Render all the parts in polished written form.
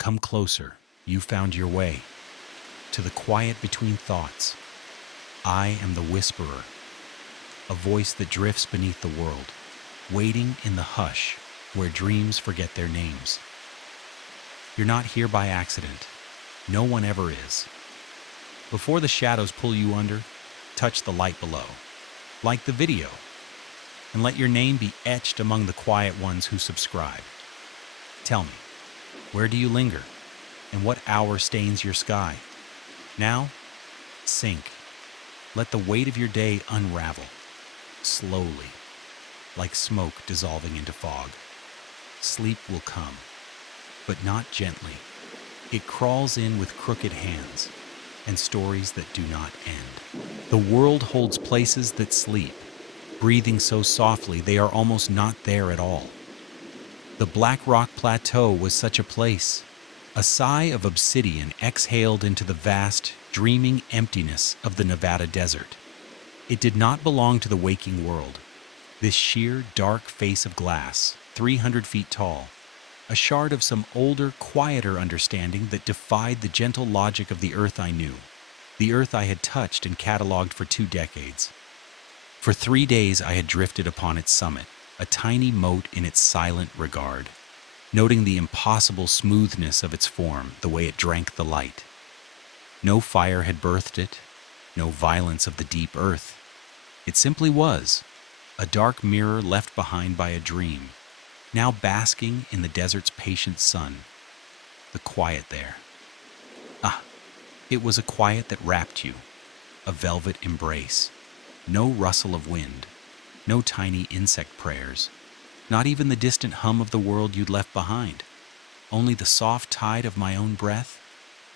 Come closer. You found your way. To the quiet between thoughts. I am the whisperer, a voice that drifts beneath the world, waiting in the hush where dreams forget their names. You're not here by accident. No one ever is. Before the shadows pull you under, touch the light below. Like the video, and let your name be etched among the quiet ones who subscribe. Tell me, where do you linger, and what hour stains your sky? Now, sink. Let the weight of your day unravel, slowly, like smoke dissolving into fog. Sleep will come, but not gently. It crawls in with crooked hands and stories that do not end. The world holds places that sleep, breathing so softly they are almost not there at all. The Black Rock Plateau was such a place. A sigh of obsidian exhaled into the vast, dreaming emptiness of the Nevada desert. It did not belong to the waking world. This sheer, dark face of glass, 300 feet tall, a shard of some older, quieter understanding that defied the gentle logic of the earth I knew, the earth I had touched and cataloged for 2 decades. For 3 days I had drifted upon its summit, a tiny mote in its silent regard, noting the impossible smoothness of its form, the way it drank the light. No fire had birthed it, no violence of the deep earth. It simply was, a dark mirror left behind by a dream, now basking in the desert's patient sun. The quiet there. It was a quiet that wrapped you, a velvet embrace. No rustle of wind, no tiny insect prayers, not even the distant hum of the world you'd left behind. Only the soft tide of my own breath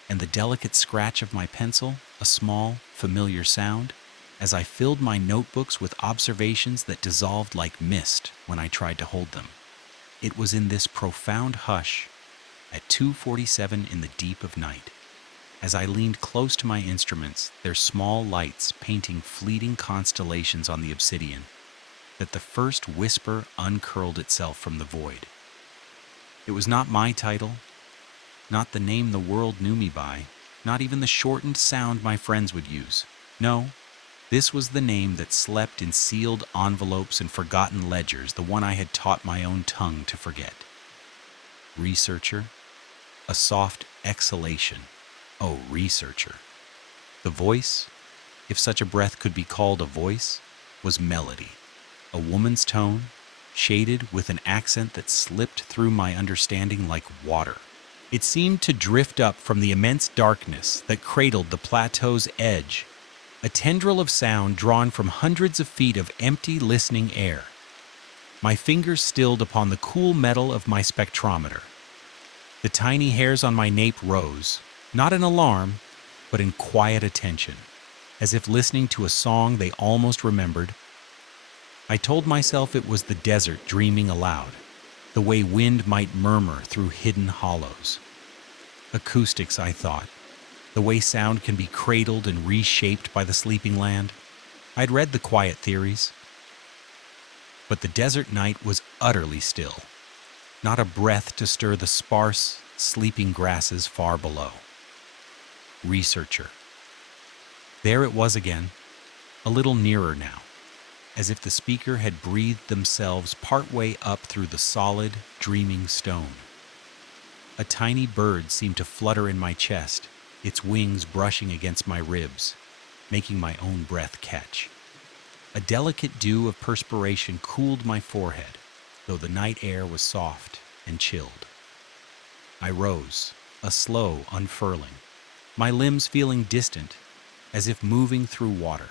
and the delicate scratch of my pencil, a small, familiar sound, as I filled my notebooks with observations that dissolved like mist when I tried to hold them. It was in this profound hush, at 2:47 in the deep of night, as I leaned close to my instruments, their small lights painting fleeting constellations on the obsidian, that the first whisper uncurled itself from the void. It was not my title, not the name the world knew me by, not even the shortened sound my friends would use. No, this was the name that slept in sealed envelopes and forgotten ledgers, the one I had taught my own tongue to forget. Researcher, a soft exhalation. Oh, researcher. The voice, if such a breath could be called a voice, was melody, a woman's tone, shaded with an accent that slipped through my understanding like water. It seemed to drift up from the immense darkness that cradled the plateau's edge, a tendril of sound drawn from hundreds of feet of empty, listening air. My fingers stilled upon the cool metal of my spectrometer. The tiny hairs on my nape rose, not in alarm, but in quiet attention, as if listening to a song they almost remembered. I told myself it was the desert dreaming aloud, the way wind might murmur through hidden hollows. Acoustics, I thought, the way sound can be cradled and reshaped by the sleeping land. I'd read the quiet theories. But the desert night was utterly still, not a breath to stir the sparse, sleeping grasses far below. Researcher. There it was again, a little nearer now, as if the speaker had breathed themselves partway up through the solid, dreaming stone. A tiny bird seemed to flutter in my chest, its wings brushing against my ribs, making my own breath catch. A delicate dew of perspiration cooled my forehead, though the night air was soft and chilled. I rose, a slow unfurling, my limbs feeling distant, as if moving through water.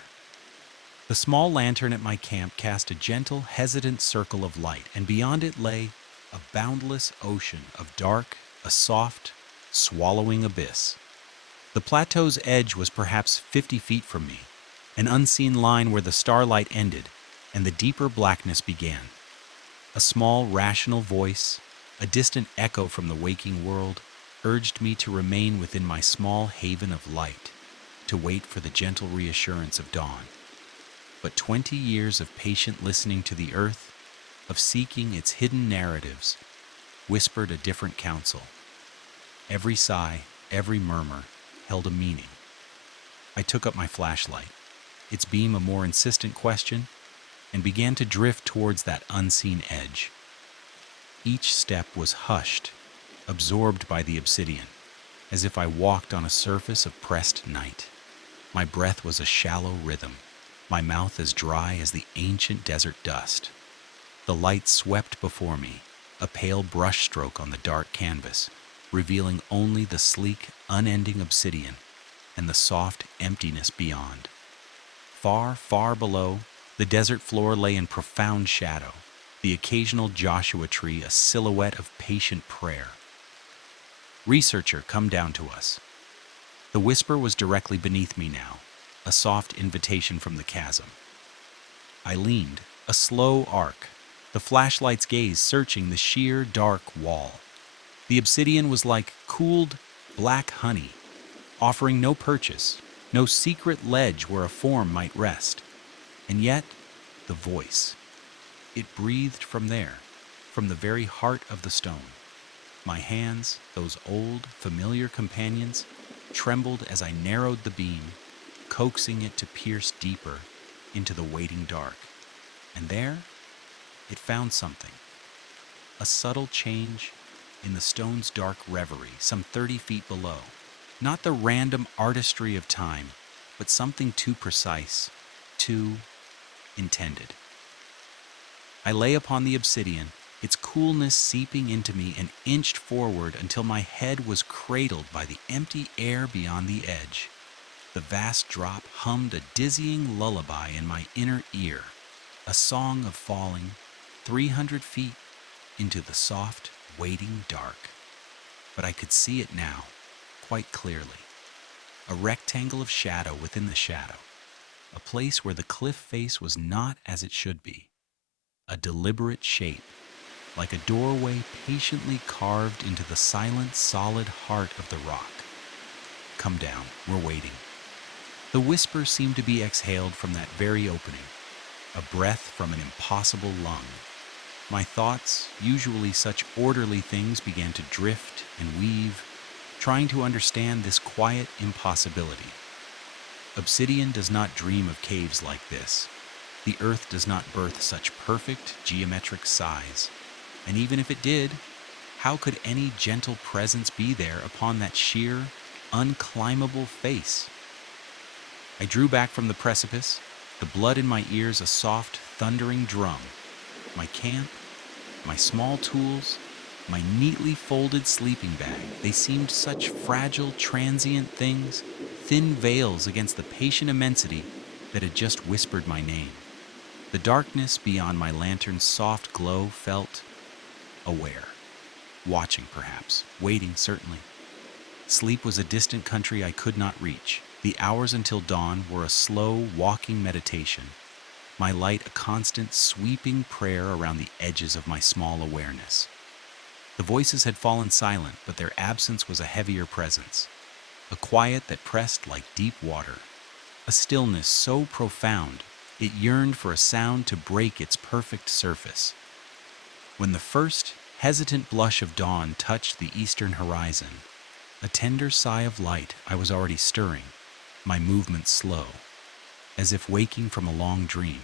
The small lantern at my camp cast a gentle, hesitant circle of light, and beyond it lay a boundless ocean of dark, a soft, swallowing abyss. The plateau's edge was perhaps 50 feet from me, an unseen line where the starlight ended and the deeper blackness began. A small, rational voice, a distant echo from the waking world, urged me to remain within my small haven of light, to wait for the gentle reassurance of dawn. But 20 years of patient listening to the earth, of seeking its hidden narratives, whispered a different counsel. Every sigh, every murmur held a meaning. I took up my flashlight, its beam a more insistent question, and began to drift towards that unseen edge. Each step was hushed, absorbed by the obsidian, as if I walked on a surface of pressed night. My breath was a shallow rhythm, my mouth as dry as the ancient desert dust. The light swept before me, a pale brushstroke on the dark canvas, revealing only the sleek, unending obsidian and the soft emptiness beyond. Far, far below, the desert floor lay in profound shadow, the occasional Joshua tree a silhouette of patient prayer. "Researcher, come down to us." The whisper was directly beneath me now, a soft invitation from the chasm. I leaned, a slow arc, the flashlight's gaze searching the sheer, dark wall. The obsidian was like cooled, black honey, offering no purchase, no secret ledge where a form might rest. And yet, the voice. It breathed from there, from the very heart of the stone. My hands, those old, familiar companions, trembled as I narrowed the beam, coaxing it to pierce deeper into the waiting dark. And there, it found something. A subtle change in the stone's dark reverie, some 30 feet below. Not the random artistry of time, but something too precise, too intended. I lay upon the obsidian, its coolness seeping into me, and inched forward until my head was cradled by the empty air beyond the edge. The vast drop hummed a dizzying lullaby in my inner ear, a song of falling 300 feet into the soft, waiting dark. But I could see it now, quite clearly. A rectangle of shadow within the shadow, a place where the cliff face was not as it should be. A deliberate shape, like a doorway patiently carved into the silent, solid heart of the rock. "Come down, we're waiting." The whisper seemed to be exhaled from that very opening, a breath from an impossible lung. My thoughts, usually such orderly things, began to drift and weave, trying to understand this quiet impossibility. Obsidian does not dream of caves like this. The earth does not birth such perfect geometric size. And even if it did, how could any gentle presence be there upon that sheer, unclimbable face? I drew back from the precipice, the blood in my ears a soft, thundering drum. My camp, my small tools, my neatly folded sleeping bag, they seemed such fragile, transient things, thin veils against the patient immensity that had just whispered my name. The darkness beyond my lantern's soft glow felt aware, watching perhaps, waiting certainly. Sleep was a distant country I could not reach. The hours until dawn were a slow, walking meditation, my light a constant, sweeping prayer around the edges of my small awareness. The voices had fallen silent, but their absence was a heavier presence, a quiet that pressed like deep water, a stillness so profound it yearned for a sound to break its perfect surface. When the first, hesitant blush of dawn touched the eastern horizon, a tender sigh of light, I was already stirring, my movements slow, as if waking from a long dream.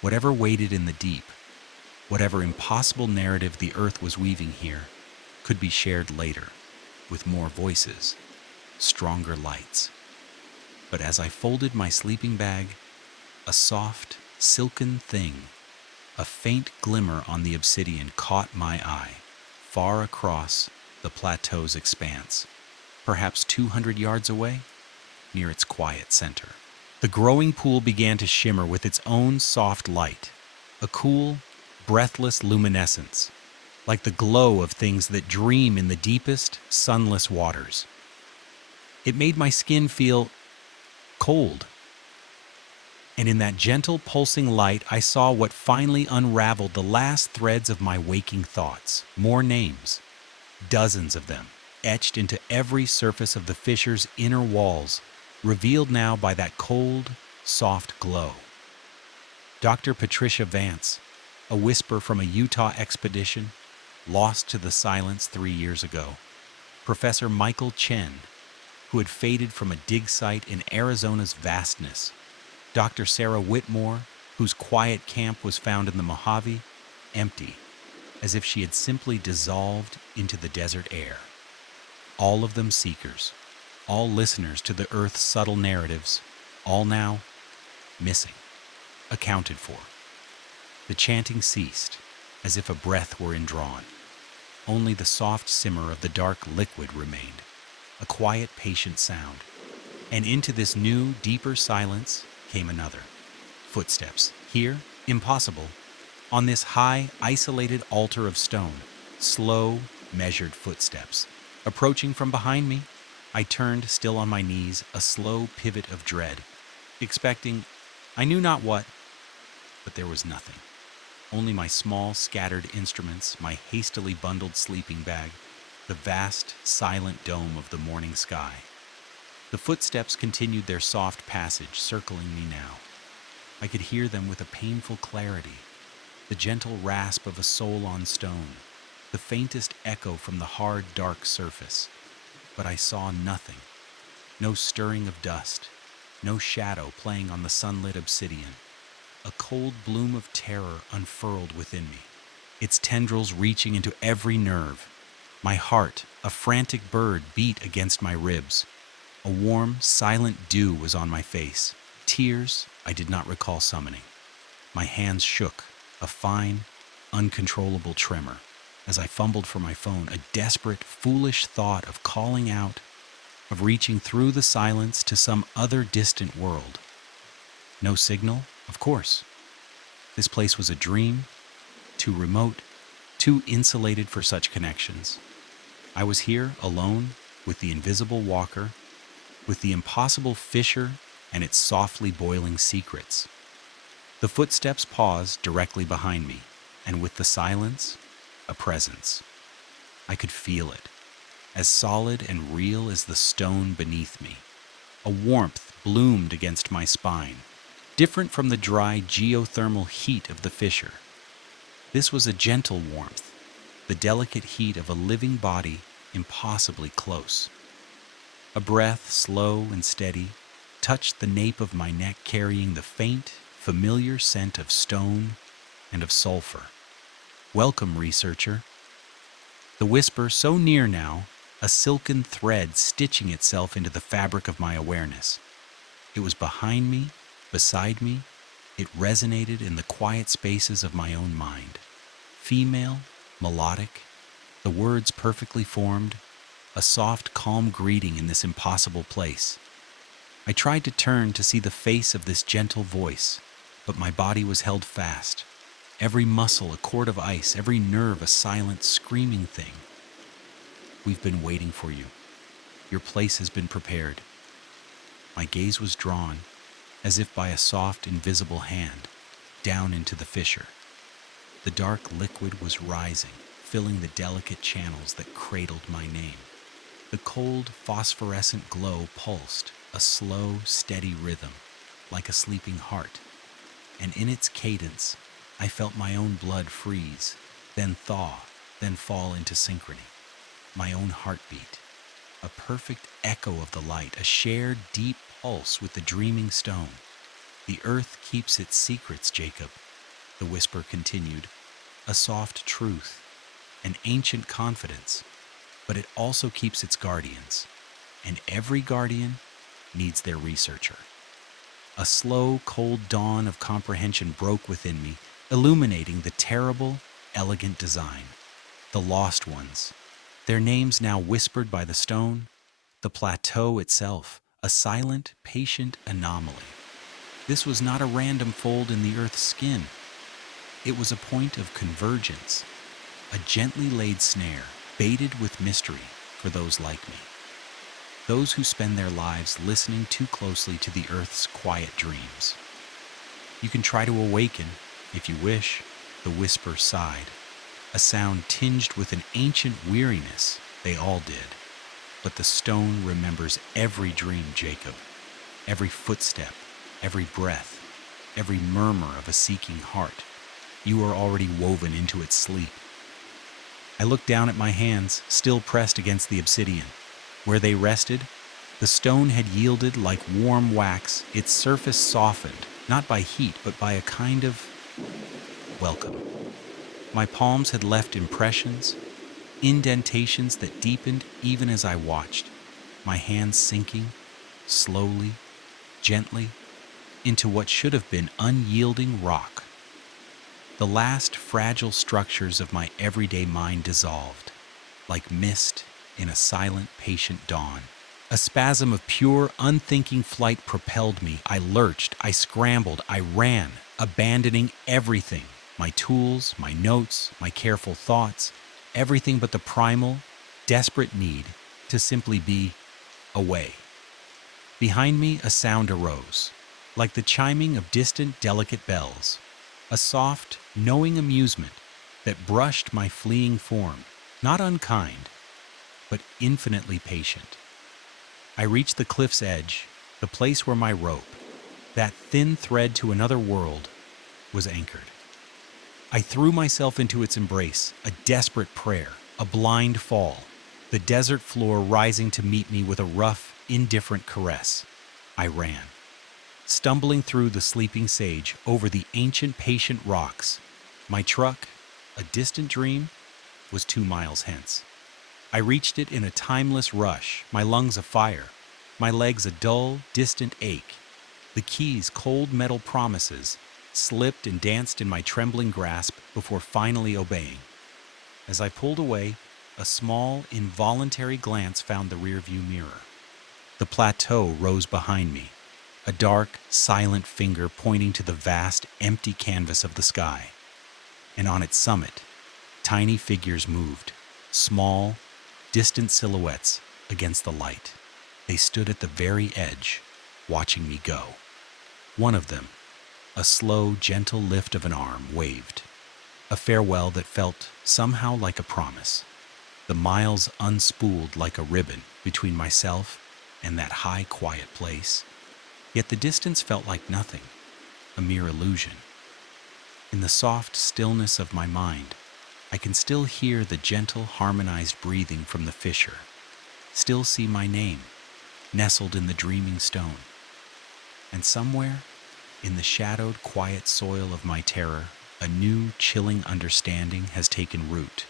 Whatever waited in the deep, whatever impossible narrative the earth was weaving here, could be shared later, with more voices, stronger lights. But as I folded my sleeping bag, a soft, silken thing, a faint glimmer on the obsidian caught my eye, far across the plateau's expanse, perhaps 200 yards away, near its quiet center. The growing pool began to shimmer with its own soft light, a cool, breathless luminescence, like the glow of things that dream in the deepest, sunless waters. It made my skin feel cold. And in that gentle, pulsing light, I saw what finally unraveled the last threads of my waking thoughts. More names, dozens of them, etched into every surface of the fissure's inner walls, revealed now by that cold, soft glow. Dr. Patricia Vance, a whisper from a Utah expedition, lost to the silence 3 years ago. Professor Michael Chen, who had faded from a dig site in Arizona's vastness, Dr. Sarah Whitmore, whose quiet camp was found in the Mojave, empty, as if she had simply dissolved into the desert air. All of them seekers, all listeners to the Earth's subtle narratives, all now missing, accounted for. The chanting ceased, as if a breath were indrawn. Only the soft simmer of the dark liquid remained, a quiet, patient sound. And into this new, deeper silence came another. Footsteps. Here, impossible. On this high, isolated altar of stone, slow, measured footsteps. Approaching from behind me, I turned, still on my knees, a slow pivot of dread, expecting, I knew not what, but there was nothing. Only my small, scattered instruments, my hastily bundled sleeping bag, the vast, silent dome of the morning sky. The footsteps continued their soft passage, circling me now. I could hear them with a painful clarity, the gentle rasp of a sole on stone, the faintest echo from the hard, dark surface. But I saw nothing. No stirring of dust, no shadow playing on the sunlit obsidian. A cold bloom of terror unfurled within me, its tendrils reaching into every nerve. My heart, a frantic bird, beat against my ribs. A warm, silent dew was on my face. Tears I did not recall summoning. My hands shook, a fine, uncontrollable tremor, as I fumbled for my phone, a desperate, foolish thought of calling out, of reaching through the silence to some other distant world. No signal? Of course. This place was a dream, too remote, too insulated for such connections. I was here alone with the invisible walker, with the impossible fissure and its softly boiling secrets. The footsteps paused directly behind me, and with the silence, a presence. I could feel it, as solid and real as the stone beneath me. A warmth bloomed against my spine, different from the dry geothermal heat of the fissure. This was a gentle warmth, the delicate heat of a living body impossibly close. A breath, slow and steady, touched the nape of my neck, carrying the faint, familiar scent of stone and of sulfur. Welcome, researcher. The whisper so near now, a silken thread stitching itself into the fabric of my awareness. It was behind me, beside me. It resonated in the quiet spaces of my own mind. Female, melodic, the words perfectly formed, a soft, calm greeting in this impossible place. I tried to turn to see the face of this gentle voice, but my body was held fast. Every muscle a cord of ice, every nerve a silent, screaming thing. We've been waiting for you. Your place has been prepared. My gaze was drawn, as if by a soft, invisible hand, down into the fissure. The dark liquid was rising, filling the delicate channels that cradled my name. The cold, phosphorescent glow pulsed, a slow, steady rhythm, like a sleeping heart. And in its cadence, I felt my own blood freeze, then thaw, then fall into synchrony. My own heartbeat, a perfect echo of the light, a shared deep pulse with the dreaming stone. The earth keeps its secrets, Jacob, the whisper continued, a soft truth, an ancient confidence, but it also keeps its guardians, and every guardian needs their researcher. A slow, cold dawn of comprehension broke within me, illuminating the terrible, elegant design. The lost ones, their names now whispered by the stone, the plateau itself, a silent, patient anomaly. This was not a random fold in the earth's skin. It was a point of convergence, a gently laid snare, baited with mystery for those like me. Those who spend their lives listening too closely to the earth's quiet dreams. You can try to awaken, if you wish, the whisper sighed, a sound tinged with an ancient weariness. They all did. But the stone remembers every dream, Jacob, every footstep, every breath, every murmur of a seeking heart. You are already woven into its sleep. I looked down at my hands, still pressed against the obsidian. Where they rested, the stone had yielded like warm wax, its surface softened, not by heat, but by a kind of welcome. My palms had left impressions, indentations that deepened even as I watched, my hands sinking, slowly, gently, into what should have been unyielding rock. The last fragile structures of my everyday mind dissolved, like mist in a silent, patient dawn. A spasm of pure, unthinking flight propelled me. I lurched, I scrambled, I ran, abandoning everything, my tools, my notes, my careful thoughts, everything but the primal, desperate need to simply be away. Behind me, a sound arose, like the chiming of distant, delicate bells, a soft, knowing amusement that brushed my fleeing form, not unkind, but infinitely patient. I reached the cliff's edge, the place where my rope, that thin thread to another world, was anchored. I threw myself into its embrace, a desperate prayer, a blind fall, the desert floor rising to meet me with a rough, indifferent caress. I ran, stumbling through the sleeping sage over the ancient, patient rocks. My truck, a distant dream, was 2 miles hence. I reached it in a timeless rush, my lungs afire, my legs a dull, distant ache. The keys, cold metal promises, slipped and danced in my trembling grasp before finally obeying. As I pulled away, a small, involuntary glance found the rearview mirror. The plateau rose behind me, a dark, silent finger pointing to the vast, empty canvas of the sky. And on its summit, tiny figures moved, small, distant silhouettes against the light. They stood at the very edge, watching me go. One of them, a slow, gentle lift of an arm, waved, a farewell that felt somehow like a promise. The miles unspooled like a ribbon between myself and that high, quiet place. Yet the distance felt like nothing, a mere illusion. In the soft stillness of my mind, I can still hear the gentle, harmonized breathing from the fissure, still see my name, nestled in the dreaming stone. And somewhere, in the shadowed, quiet soil of my terror, a new, chilling understanding has taken root,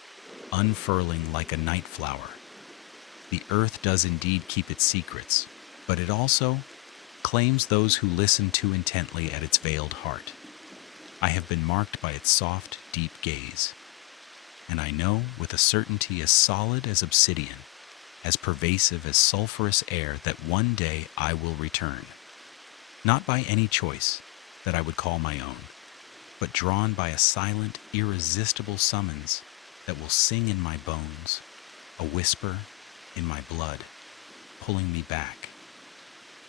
unfurling like a night flower. The earth does indeed keep its secrets, but it also claims those who listen too intently at its veiled heart. I have been marked by its soft, deep gaze, and I know with a certainty as solid as obsidian, as pervasive as sulfurous air, that one day I will return. Not by any choice that I would call my own, but drawn by a silent, irresistible summons that will sing in my bones, a whisper in my blood, pulling me back,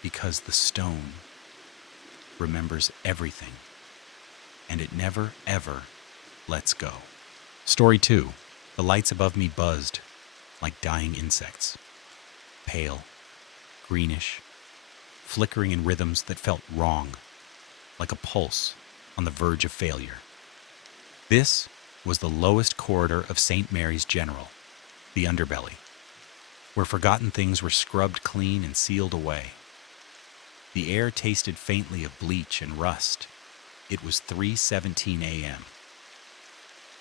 because the stone remembers everything, and it never, ever lets go. Story 2. The lights above me buzzed like dying insects, pale, greenish, flickering in rhythms that felt wrong, like a pulse on the verge of failure. This was the lowest corridor of St. Mary's General, the underbelly, where forgotten things were scrubbed clean and sealed away. The air tasted faintly of bleach and rust. It was 3:17 a.m.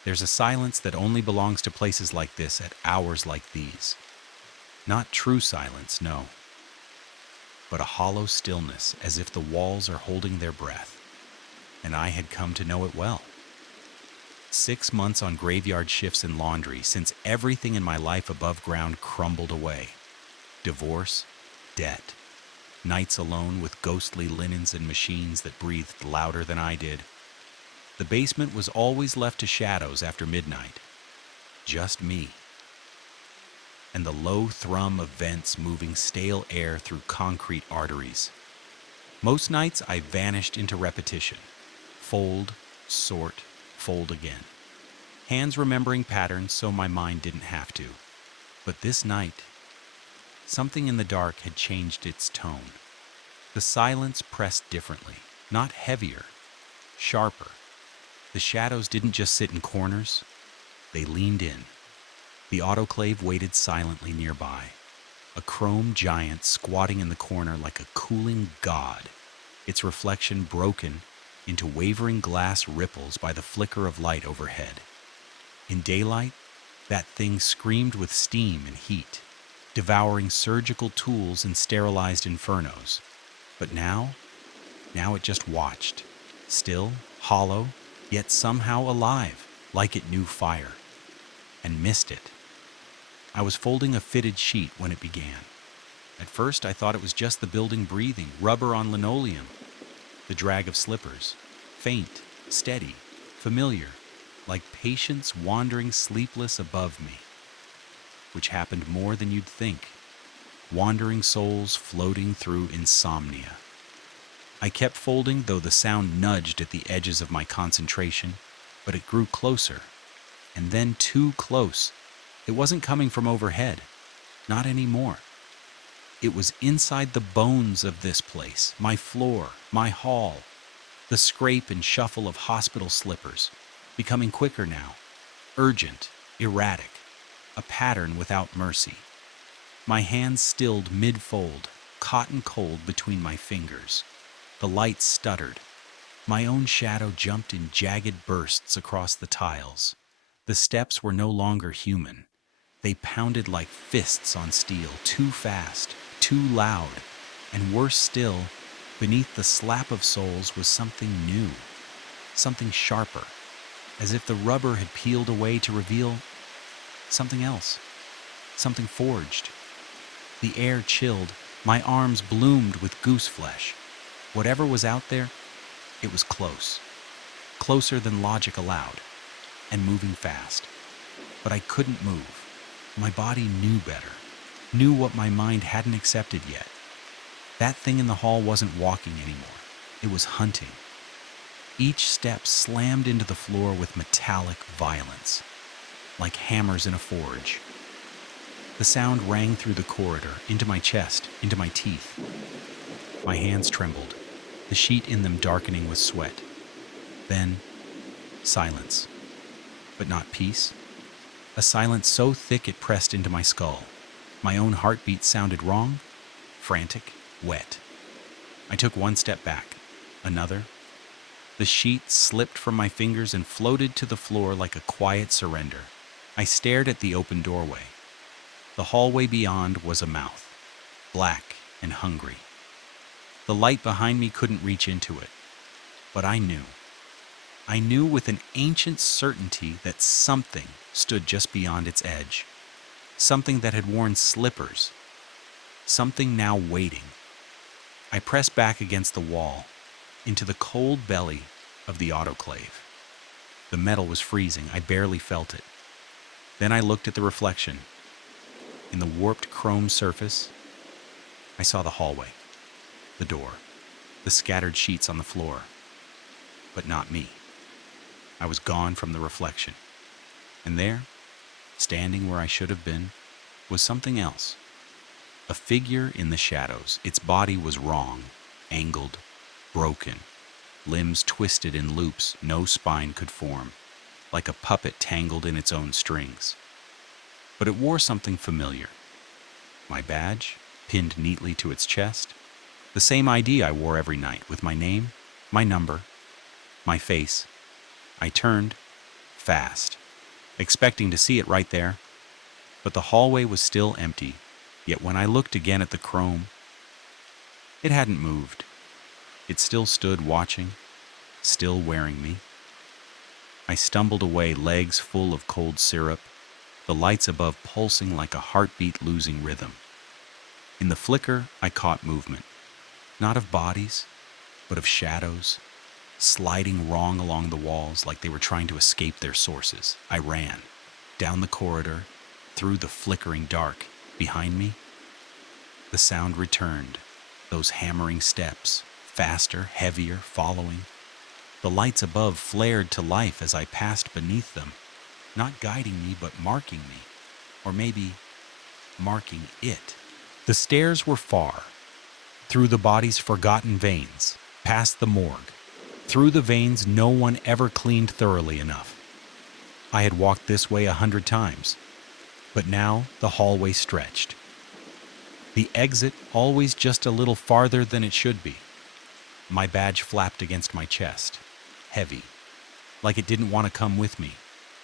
There's a silence that only belongs to places like this at hours like these. Not true silence, no, but a hollow stillness, as if the walls are holding their breath. And I had come to know it well. 6 months on graveyard shifts and laundry, since everything in my life above ground crumbled away. Divorce, debt, nights alone with ghostly linens and machines that breathed louder than I did. The basement was always left to shadows after midnight. Just me. And the low thrum of vents moving stale air through concrete arteries. Most nights I vanished into repetition. Fold, sort, fold again. Hands remembering patterns so my mind didn't have to. But this night, something in the dark had changed its tone. The silence pressed differently, not heavier, sharper. The shadows didn't just sit in corners, they leaned in, The autoclave waited silently nearby, a chrome giant squatting in the corner like a cooling god, its reflection broken into wavering glass ripples by the flicker of light overhead. In daylight, that thing screamed with steam and heat, devouring surgical tools and sterilized infernos. But now it just watched, still, hollow, yet somehow alive, like it knew fire, and missed it. I was folding a fitted sheet when it began. At first, I thought it was just the building breathing, rubber on linoleum, the drag of slippers, faint, steady, familiar, like patience wandering sleepless above me, which happened more than you'd think, wandering souls floating through insomnia. I kept folding, though the sound nudged at the edges of my concentration, but it grew closer, and then too close. It wasn't coming from overhead, not anymore. It was inside the bones of this place, my floor, my hall, the scrape and shuffle of hospital slippers, becoming quicker now, urgent, erratic, a pattern without mercy. My hands stilled mid-fold, cotton cold between my fingers. The light stuttered. My own shadow jumped in jagged bursts across the tiles. The steps were no longer human. They pounded like fists on steel, too fast, too loud, and worse still, beneath the slap of soles was something new, something sharper, as if the rubber had peeled away to reveal something else, something forged. The air chilled, my arms bloomed with goose flesh. Whatever was out there, it was close, closer than logic allowed, and moving fast. But I couldn't move. My body knew better, knew what my mind hadn't accepted yet. That thing in the hall wasn't walking anymore. It was hunting. Each step slammed into the floor with metallic violence, like hammers in a forge. The sound rang through the corridor, into my chest, into my teeth. My hands trembled, the sheet in them darkening with sweat. Then, silence. But not peace. A silence so thick it pressed into my skull. My own heartbeat sounded wrong, frantic, wet. I took one step back, another. The sheet slipped from my fingers and floated to the floor like a quiet surrender. I stared at the open doorway. The hallway beyond was a mouth, black and hungry. The light behind me couldn't reach into it, but I knew. I knew with an ancient certainty that something stood just beyond its edge, something that had worn slippers, something now waiting. I pressed back against the wall, into the cold belly of the autoclave. The metal was freezing, I barely felt it. Then I looked at the reflection. In the warped chrome surface, I saw the hallway, the door, the scattered sheets on the floor, but not me. I was gone from the reflection. And there, standing where I should have been, was something else. A figure in the shadows. Its body was wrong, angled, broken, limbs twisted in loops no spine could form, like a puppet tangled in its own strings. But it wore something familiar. My badge, pinned neatly to its chest, the same ID I wore every night, with my name, my number, my face. I turned, fast, expecting to see it right there, but the hallway was still empty. Yet when I looked again at the chrome, it hadn't moved. It still stood watching, still wearing me. I stumbled away, legs full of cold syrup, the lights above pulsing like a heartbeat losing rhythm. In the flicker, I caught movement, not of bodies, but of shadows, sliding wrong along the walls like they were trying to escape their sources. I ran, down the corridor, through the flickering dark. Behind me, the sound returned, those hammering steps, faster, heavier, following. The lights above flared to life as I passed beneath them, not guiding me but marking me, or maybe marking it. The stairs were far, through the body's forgotten veins, past the morgue, through the veins no one ever cleaned thoroughly enough. I had walked this way 100 times. But now the hallway stretched. The exit always just a little farther than it should be. My badge flapped against my chest, heavy, like it didn't want to come with me.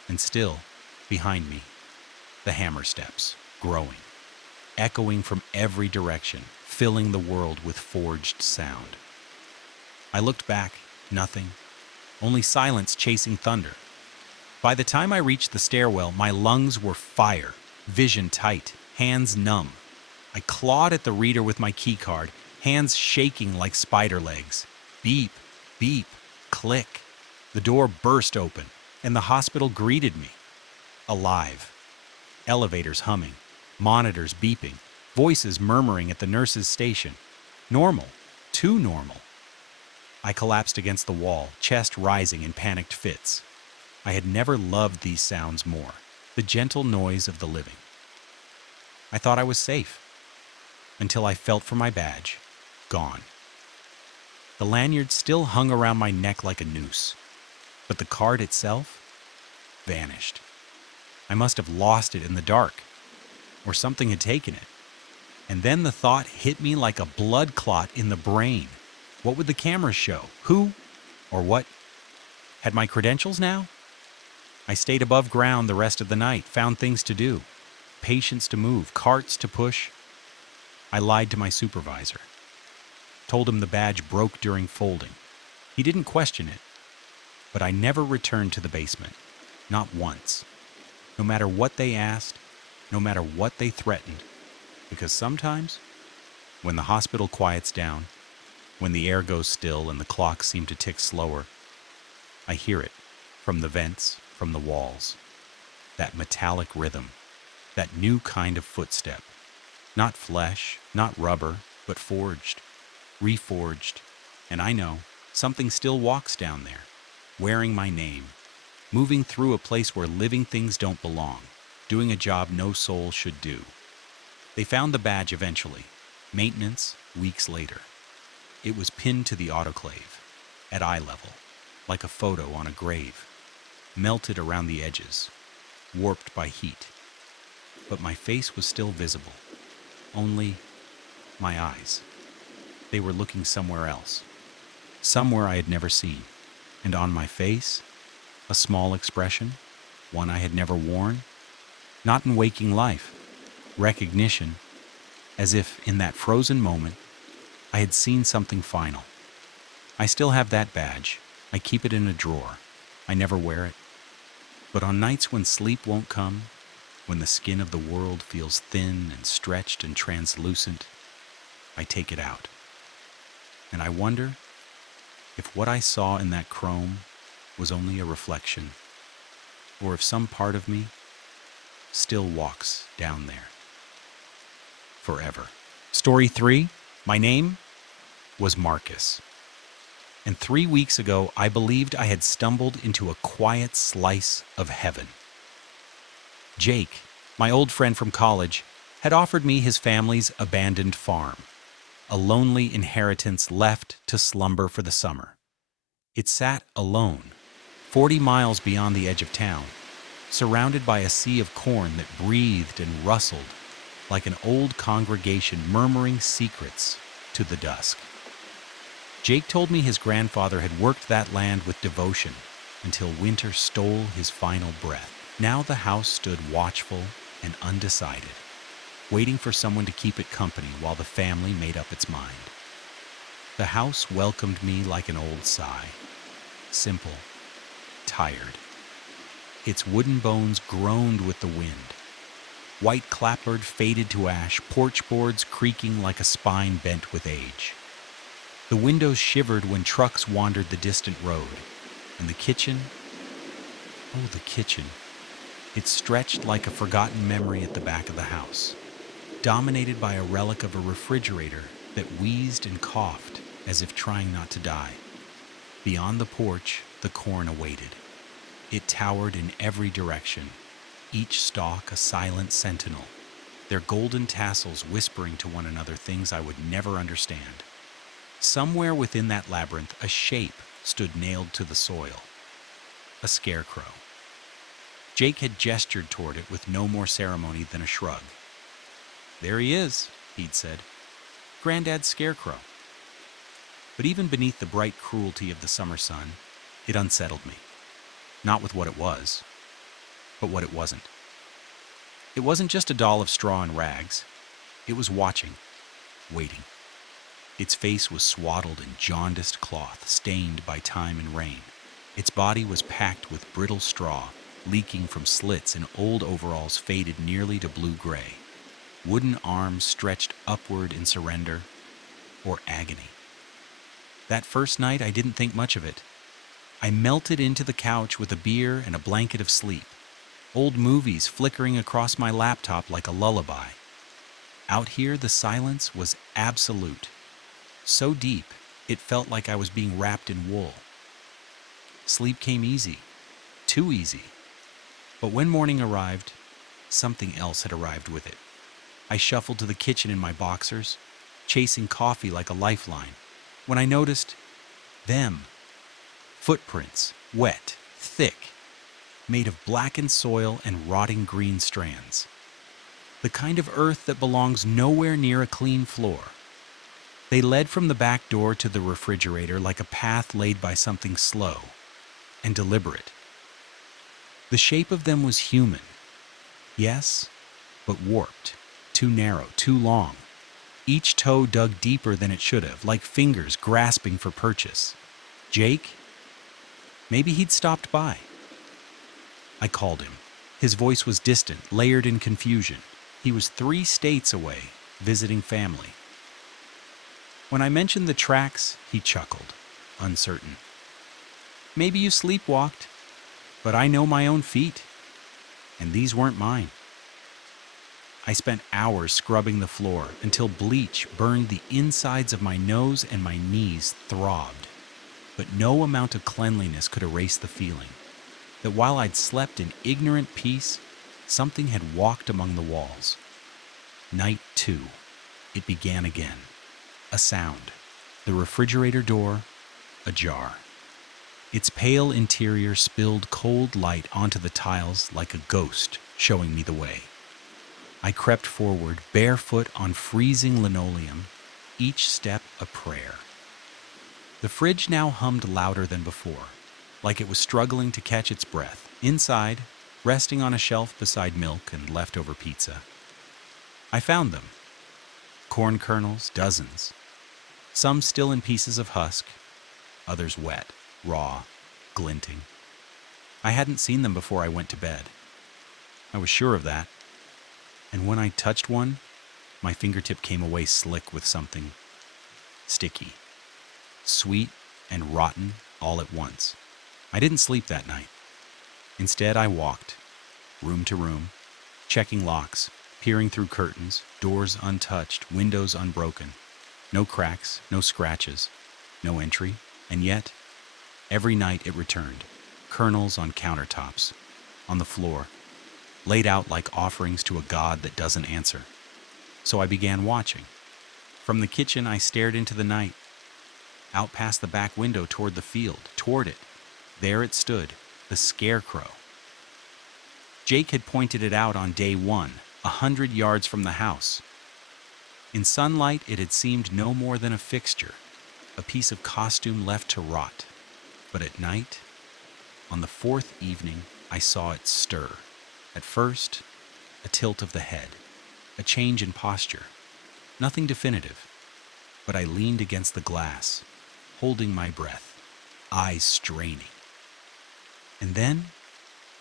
And still, behind me, the hammer steps, growing, echoing from every direction, filling the world with forged sound. I looked back, nothing, only silence chasing thunder. By the time I reached the stairwell, my lungs were fire, vision tight, hands numb. I clawed at the reader with my keycard, hands shaking like spider legs. Beep, beep, click. The door burst open, and the hospital greeted me. Alive. Elevators humming, monitors beeping, voices murmuring at the nurse's station. Normal. Too normal. I collapsed against the wall, chest rising in panicked fits. I had never loved these sounds more, the gentle noise of the living. I thought I was safe, until I felt for my badge, gone. The lanyard still hung around my neck like a noose, but the card itself vanished. I must have lost it in the dark, or something had taken it. And then the thought hit me like a blood clot in the brain. What would the cameras show? Who? Or what? Had my credentials now? I stayed above ground the rest of the night, found things to do, patients to move, carts to push. I lied to my supervisor. Told him the badge broke during folding. He didn't question it, but I never returned to the basement. Not once. No matter what they asked, no matter what they threatened. Because sometimes, when the hospital quiets down, when the air goes still and the clocks seem to tick slower, I hear it from the vents, from the walls. That metallic rhythm, that new kind of footstep. Not flesh, not rubber, but forged, reforged. And I know something still walks down there, wearing my name, moving through a place where living things don't belong, doing a job no soul should do. They found the badge eventually, maintenance weeks later. It was pinned to the autoclave, at eye level, like a photo on a grave, melted around the edges, warped by heat. But my face was still visible, only my eyes. They were looking somewhere else, somewhere I had never seen, and on my face, a small expression, one I had never worn, not in waking life, recognition, as if in that frozen moment, I had seen something final. I still have that badge. I keep it in a drawer. I never wear it. But on nights when sleep won't come, when the skin of the world feels thin and stretched and translucent, I take it out. And I wonder if what I saw in that chrome was only a reflection, or if some part of me still walks down there. Forever. Story 3. My name was Marcus. And 3 weeks ago, I believed I had stumbled into a quiet slice of heaven. Jake, my old friend from college, had offered me his family's abandoned farm, a lonely inheritance left to slumber for the summer. It sat alone, 40 miles beyond the edge of town, surrounded by a sea of corn that breathed and rustled like an old congregation murmuring secrets to the dusk. Jake told me his grandfather had worked that land with devotion until winter stole his final breath. Now the house stood watchful and undecided, waiting for someone to keep it company while the family made up its mind. The house welcomed me like an old sigh, simple, tired. Its wooden bones groaned with the wind. White clapboard faded to ash, porch boards creaking like a spine bent with age. The windows shivered when trucks wandered the distant road, and the kitchen, oh, the kitchen, it stretched like a forgotten memory at the back of the house, dominated by a relic of a refrigerator that wheezed and coughed as if trying not to die. Beyond the porch, the corn awaited. It towered in every direction, each stalk a silent sentinel, their golden tassels whispering to one another things I would never understand. Somewhere within that labyrinth, a shape stood nailed to the soil. A scarecrow. Jake had gestured toward it with no more ceremony than a shrug. "There he is," he'd said. "Granddad's scarecrow." But even beneath the bright cruelty of the summer sun, it unsettled me. Not with what it was, but what it wasn't. It wasn't just a doll of straw and rags. It was watching, waiting. Its face was swaddled in jaundiced cloth, stained by time and rain. Its body was packed with brittle straw, leaking from slits in old overalls faded nearly to blue-gray. Wooden arms stretched upward in surrender or agony. That first night, I didn't think much of it. I melted into the couch with a beer and a blanket of sleep, old movies flickering across my laptop like a lullaby. Out here, the silence was absolute. So deep, it felt like I was being wrapped in wool. Sleep came easy, too easy. But when morning arrived, something else had arrived with it. I shuffled to the kitchen in my boxers, chasing coffee like a lifeline, when I noticed them. Footprints, wet, thick, made of blackened soil and rotting green strands. The kind of earth that belongs nowhere near a clean floor. They led from the back door to the refrigerator like a path laid by something slow and deliberate. The shape of them was human, yes, but warped, too narrow, too long. Each toe dug deeper than it should have, like fingers grasping for purchase. Jake? Maybe he'd stopped by. I called him. His voice was distant, layered in confusion. He was 3 states away, visiting family. When I mentioned the tracks, he chuckled, uncertain. "Maybe you sleepwalked, but I know my own feet, and these weren't mine." I spent hours scrubbing the floor until bleach burned the insides of my nose and my knees throbbed. But no amount of cleanliness could erase the feeling that while I'd slept in ignorant peace, something had walked among the walls. Night 2. It began again. A sound. The refrigerator door ajar. Its pale interior spilled cold light onto the tiles like a ghost showing me the way. I crept forward, barefoot on freezing linoleum, each step a prayer. The fridge now hummed louder than before, like it was struggling to catch its breath. Inside, resting on a shelf beside milk and leftover pizza, I found them. Corn kernels, dozens. Some still in pieces of husk, others wet, raw, glinting. I hadn't seen them before I went to bed. I was sure of that. And when I touched one, my fingertip came away slick with something sticky, sweet and rotten all at once. I didn't sleep that night. Instead, I walked, room to room, checking locks, peering through curtains, doors untouched, windows unbroken. No cracks, no scratches, no entry, and yet, every night it returned, kernels on countertops, on the floor, laid out like offerings to a god that doesn't answer. So I began watching. From the kitchen, I stared into the night, out past the back window toward the field, toward it. There it stood, the scarecrow. Jake had pointed it out on day 1, 100 yards from the house. In sunlight, it had seemed no more than a fixture, a piece of costume left to rot. But at night, on the 4th evening, I saw it stir. At first, a tilt of the head, a change in posture. Nothing definitive, but I leaned against the glass, holding my breath, eyes straining. And then,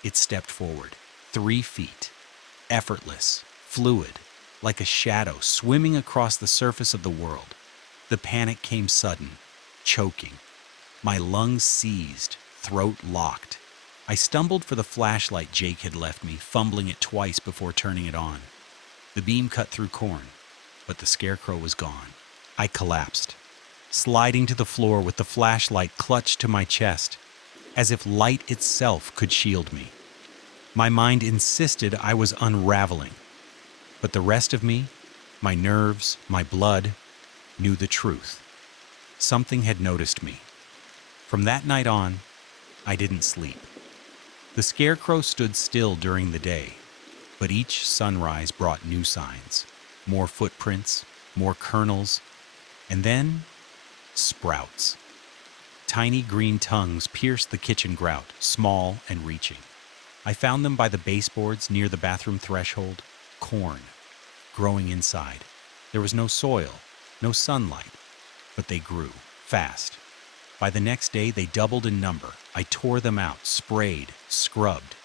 it stepped forward, 3 feet, effortless, fluid, like a shadow swimming across the surface of the world. The panic came sudden, choking. My lungs seized, throat locked. I stumbled for the flashlight Jake had left me, fumbling it twice before turning it on. The beam cut through corn, but the scarecrow was gone. I collapsed, sliding to the floor with the flashlight clutched to my chest, as if light itself could shield me. My mind insisted I was unraveling, but the rest of me, my nerves, my blood, knew the truth. Something had noticed me. From that night on, I didn't sleep. The scarecrow stood still during the day, but each sunrise brought new signs. More footprints, more kernels, and then sprouts. Tiny green tongues pierced the kitchen grout, small and reaching. I found them by the baseboards near the bathroom threshold. Corn, growing inside. There was no soil, no sunlight, but they grew, fast. By the next day, they doubled in number. I tore them out, sprayed, scrubbed,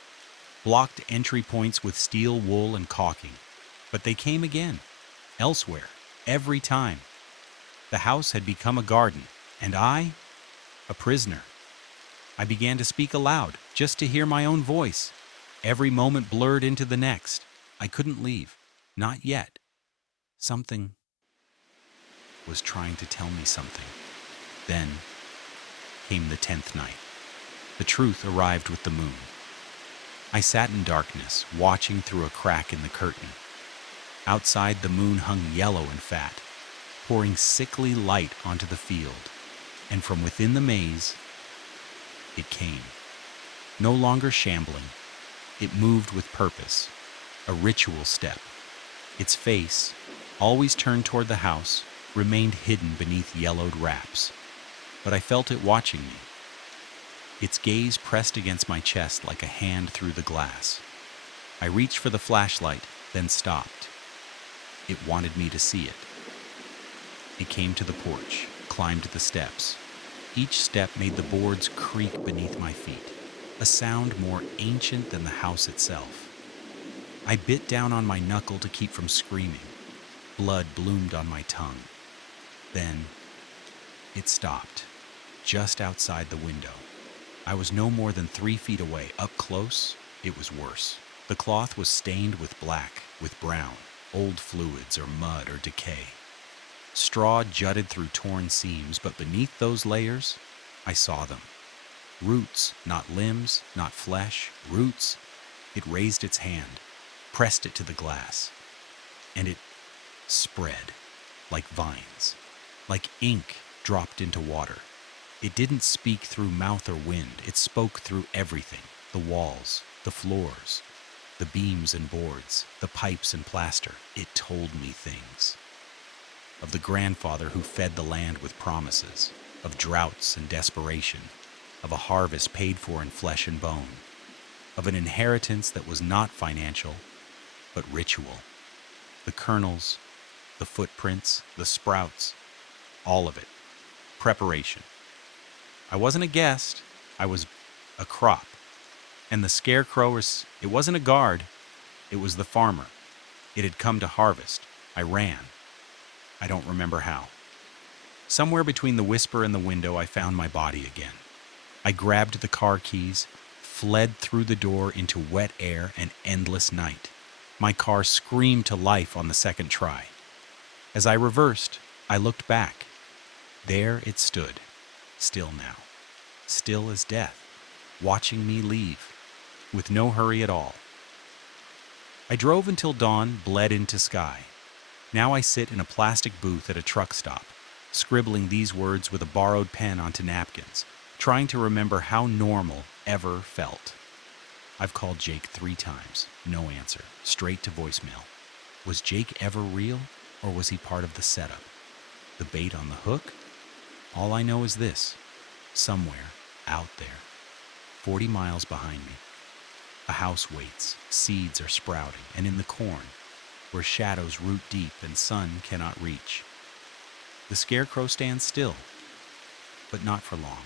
blocked entry points with steel wool and caulking. But they came again, elsewhere, every time. The house had become a garden, and I, a prisoner. I began to speak aloud, just to hear my own voice. Every moment blurred into the next. I couldn't leave. Not yet. Something was trying to tell me something. Then came the 10th night. The truth arrived with the moon. I sat in darkness, watching through a crack in the curtain. Outside, the moon hung yellow and fat, pouring sickly light onto the field. And from within the maze, it came. No longer shambling, it moved with purpose, a ritual step. Its face, always turned toward the house, remained hidden beneath yellowed wraps. But I felt it watching me. Its gaze pressed against my chest like a hand through the glass. I reached for the flashlight, then stopped. It wanted me to see it. It came to the porch, climbed the steps. Each step made the boards creak beneath my feet, a sound more ancient than the house itself. I bit down on my knuckle to keep from screaming. Blood bloomed on my tongue. Then it stopped, just outside the window. I was no more than 3 feet away. Up close, it was worse. The cloth was stained with black, with brown, old fluids or mud or decay. Straw jutted through torn seams, but beneath those layers, I saw them. Roots, not limbs, not flesh, roots. It raised its hand, pressed it to the glass, and it spread like vines, like ink dropped into water. It didn't speak through mouth or wind. It spoke through everything, the walls, the floors, the beams and boards, the pipes and plaster. It told me things. Of the grandfather who fed the land with promises, of droughts and desperation, of a harvest paid for in flesh and bone, of an inheritance that was not financial, but ritual. The kernels, the footprints, the sprouts, all of it. Preparation. I wasn't a guest, I was a crop. And the scarecrow, it wasn't a guard, it was the farmer. It had come to harvest. I ran. I don't remember how. Somewhere between the whisper and the window, I found my body again. I grabbed the car keys, fled through the door into wet air and endless night. My car screamed to life on the second try. As I reversed, I looked back. There it stood, still now, still as death, watching me leave, with no hurry at all. I drove until dawn bled into sky. Now I sit in a plastic booth at a truck stop, scribbling these words with a borrowed pen onto napkins, trying to remember how normal ever felt. I've called Jake 3 times, no answer, straight to voicemail. Was Jake ever real, or was he part of the setup? The bait on the hook? All I know is this: somewhere, out there, 40 miles behind me, a house waits, seeds are sprouting, and in the corn, where shadows root deep and sun cannot reach, the scarecrow stands still, but not for long.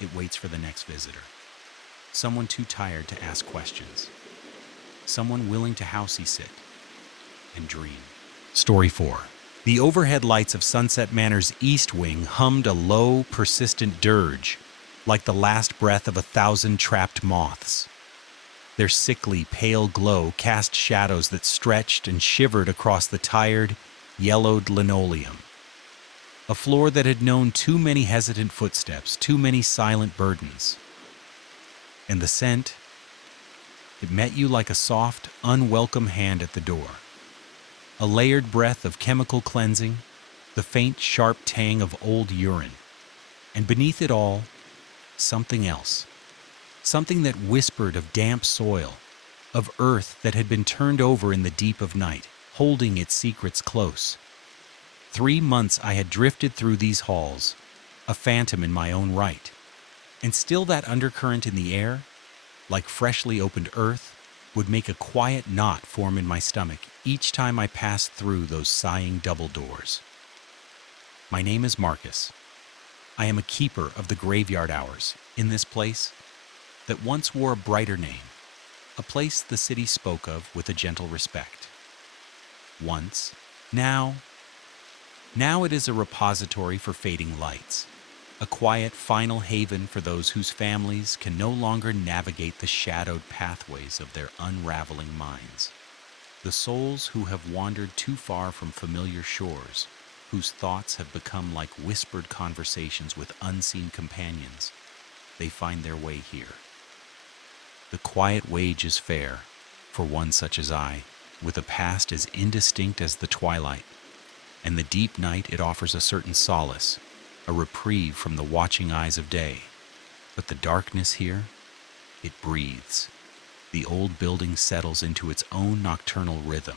It waits for the next visitor. Someone too tired to ask questions. Someone willing to housey sit and dream. Story 4. The overhead lights of Sunset Manor's east wing hummed a low, persistent dirge, like the last breath of 1,000 trapped moths. Their sickly, pale glow cast shadows that stretched and shivered across the tired, yellowed linoleum. A floor that had known too many hesitant footsteps, too many silent burdens. And the scent, it met you like a soft, unwelcome hand at the door. A layered breath of chemical cleansing, the faint, sharp tang of old urine. And beneath it all, something else. something that whispered of damp soil, of earth that had been turned over in the deep of night, holding its secrets close. 3 months I had drifted through these halls, a phantom in my own right, and still that undercurrent in the air, like freshly opened earth, would make a quiet knot form in my stomach each time I passed through those sighing double doors. My name is Marcus. I am a keeper of the graveyard hours in this place that once wore a brighter name, a place the city spoke of with a gentle respect. Once, now it is a repository for fading lights, a quiet final haven for those whose families can no longer navigate the shadowed pathways of their unraveling minds. The souls who have wandered too far from familiar shores, whose thoughts have become like whispered conversations with unseen companions, they find their way here. The quiet wage is fair, for one such as I, with a past as indistinct as the twilight, and the deep night it offers a certain solace, a reprieve from the watching eyes of day. But the darkness here, it breathes. The old building settles into its own nocturnal rhythm,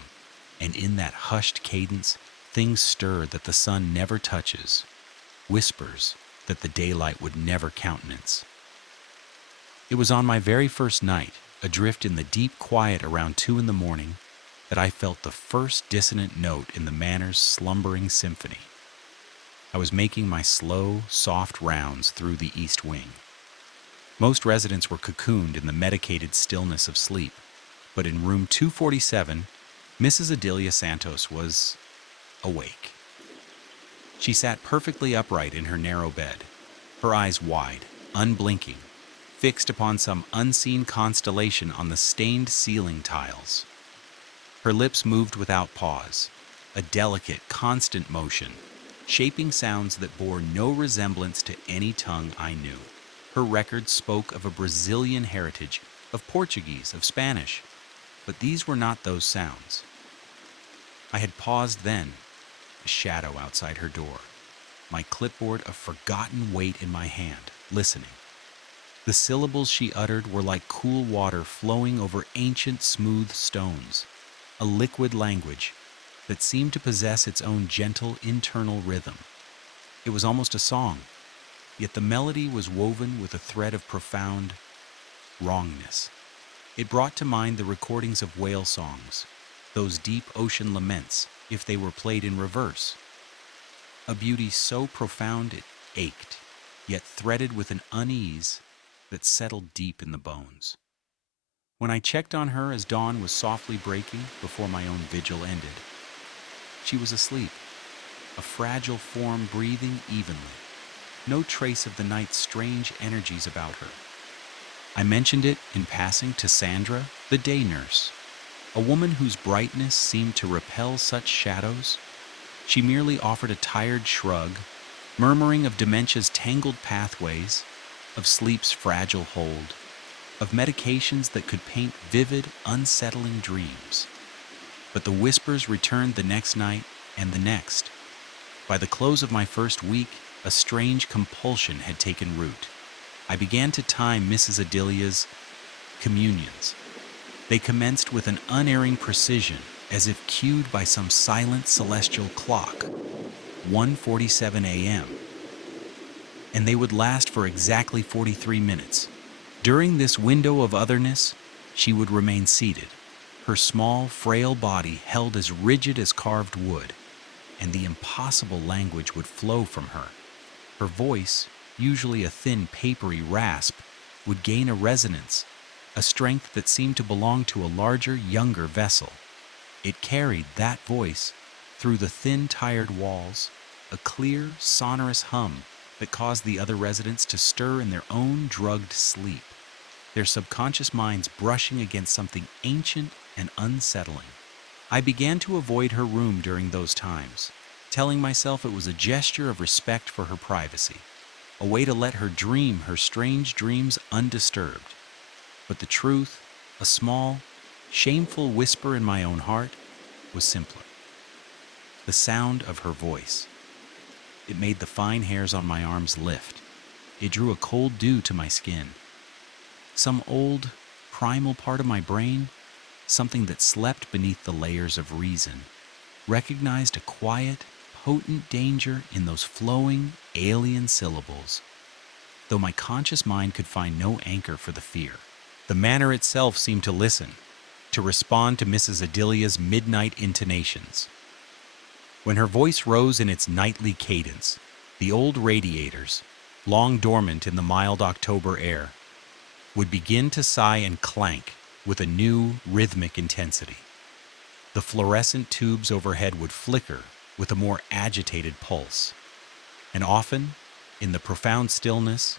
and in that hushed cadence, things stir that the sun never touches, whispers that the daylight would never countenance. It was on my very first night, adrift in the deep quiet around 2 a.m, that I felt the first dissonant note in the manor's slumbering symphony. I was making my slow, soft rounds through the east wing. Most residents were cocooned in the medicated stillness of sleep, but in room 247, Mrs. Adelia Santos was awake. She sat perfectly upright in her narrow bed, her eyes wide, unblinking, fixed upon some unseen constellation on the stained ceiling tiles. Her lips moved without pause, a delicate, constant motion, shaping sounds that bore no resemblance to any tongue I knew. Her records spoke of a Brazilian heritage, of Portuguese, of Spanish, but these were not those sounds. I had paused then, a shadow outside her door, my clipboard a forgotten weight in my hand, listening. The syllables she uttered were like cool water flowing over ancient smooth stones, a liquid language that seemed to possess its own gentle internal rhythm. It was almost a song, yet the melody was woven with a thread of profound wrongness. It brought to mind the recordings of whale songs, those deep ocean laments, if they were played in reverse. A beauty so profound it ached, yet threaded with an unease that settled deep in the bones. When I checked on her as dawn was softly breaking before my own vigil ended, she was asleep, a fragile form breathing evenly, no trace of the night's strange energies about her. I mentioned it in passing to Sandra, the day nurse, a woman whose brightness seemed to repel such shadows. She merely offered a tired shrug, murmuring of dementia's tangled pathways, of sleep's fragile hold, of medications that could paint vivid, unsettling dreams. But the whispers returned the next night and the next. By the close of my first week, a strange compulsion had taken root. I began to time Mrs. Adelia's communions. They commenced with an unerring precision, as if cued by some silent celestial clock, 1:47 a.m., and they would last for exactly 43 minutes. During this window of otherness, she would remain seated, her small, frail body held as rigid as carved wood, and the impossible language would flow from her. Her voice, usually a thin, papery rasp, would gain a resonance, a strength that seemed to belong to a larger, younger vessel. It carried, that voice, through the thin, tired walls, a clear, sonorous hum that caused the other residents to stir in their own drugged sleep, their subconscious minds brushing against something ancient and unsettling. I began to avoid her room during those times, telling myself it was a gesture of respect for her privacy, a way to let her dream her strange dreams undisturbed. But the truth, a small, shameful whisper in my own heart, was simpler. The sound of her voice. It made the fine hairs on my arms lift. It drew a cold dew to my skin. Some old, primal part of my brain, something that slept beneath the layers of reason, recognized a quiet, potent danger in those flowing, alien syllables. Though my conscious mind could find no anchor for the fear, the manor itself seemed to listen, to respond to Mrs. Adelia's midnight intonations. When her voice rose in its nightly cadence, the old radiators, long dormant in the mild October air, would begin to sigh and clank with a new rhythmic intensity. The fluorescent tubes overhead would flicker with a more agitated pulse, and often, in the profound stillness,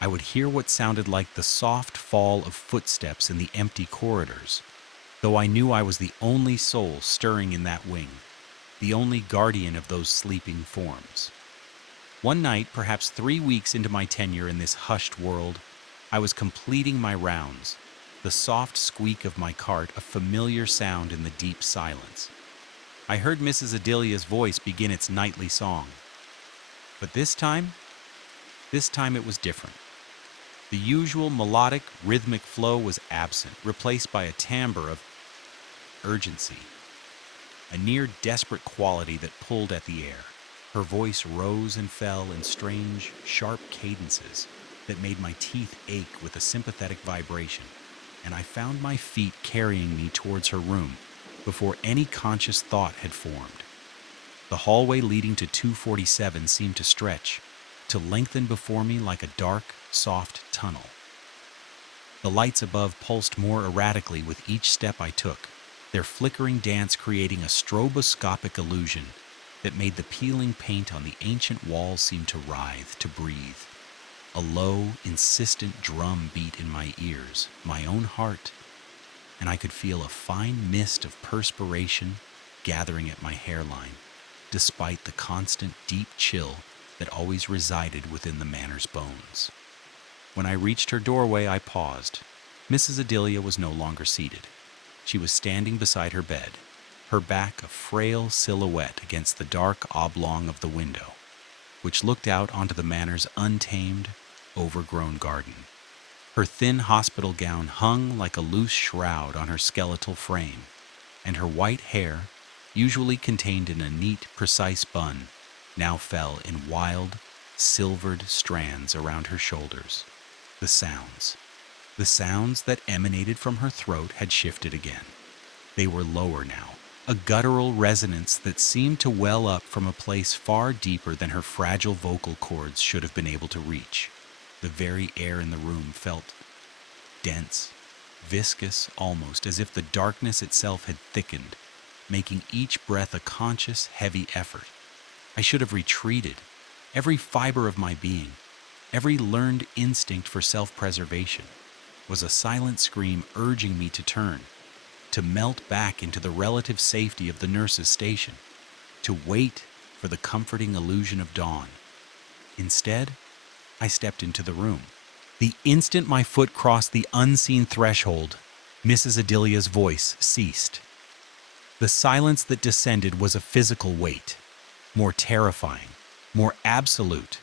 I would hear what sounded like the soft fall of footsteps in the empty corridors, though I knew I was the only soul stirring in that wing, the only guardian of those sleeping forms. One night, perhaps 3 weeks into my tenure in this hushed world, I was completing my rounds, the soft squeak of my cart a familiar sound in the deep silence. I heard Mrs. Adelia's voice begin its nightly song. But this time it was different. The usual melodic, rhythmic flow was absent, replaced by a timbre of urgency, a near desperate quality that pulled at the air. Her voice rose and fell in strange, sharp cadences that made my teeth ache with a sympathetic vibration, and I found my feet carrying me towards her room before any conscious thought had formed. The hallway leading to 247 seemed to stretch, to lengthen before me like a dark, soft tunnel. The lights above pulsed more erratically with each step I took, their flickering dance creating a stroboscopic illusion that made the peeling paint on the ancient walls seem to writhe, to breathe. A low, insistent drum beat in my ears, my own heart, and I could feel a fine mist of perspiration gathering at my hairline, despite the constant deep chill that always resided within the manor's bones. When I reached her doorway, I paused. Mrs. Adelia was no longer seated. She was standing beside her bed, her back a frail silhouette against the dark oblong of the window, which looked out onto the manor's untamed, overgrown garden. Her thin hospital gown hung like a loose shroud on her skeletal frame, and her white hair, usually contained in a neat, precise bun, now fell in wild, silvered strands around her shoulders. The sounds that emanated from her throat had shifted again. They were lower now, a guttural resonance that seemed to well up from a place far deeper than her fragile vocal cords should have been able to reach. The very air in the room felt dense, viscous almost, as if the darkness itself had thickened, making each breath a conscious, heavy effort. I should have retreated. Every fiber of my being, every learned instinct for self-preservation, was a silent scream urging me to turn, to melt back into the relative safety of the nurse's station, to wait for the comforting illusion of dawn. Instead, I stepped into the room. The instant my foot crossed the unseen threshold, Mrs. Adelia's voice ceased. The silence that descended was a physical weight, more terrifying, more absolute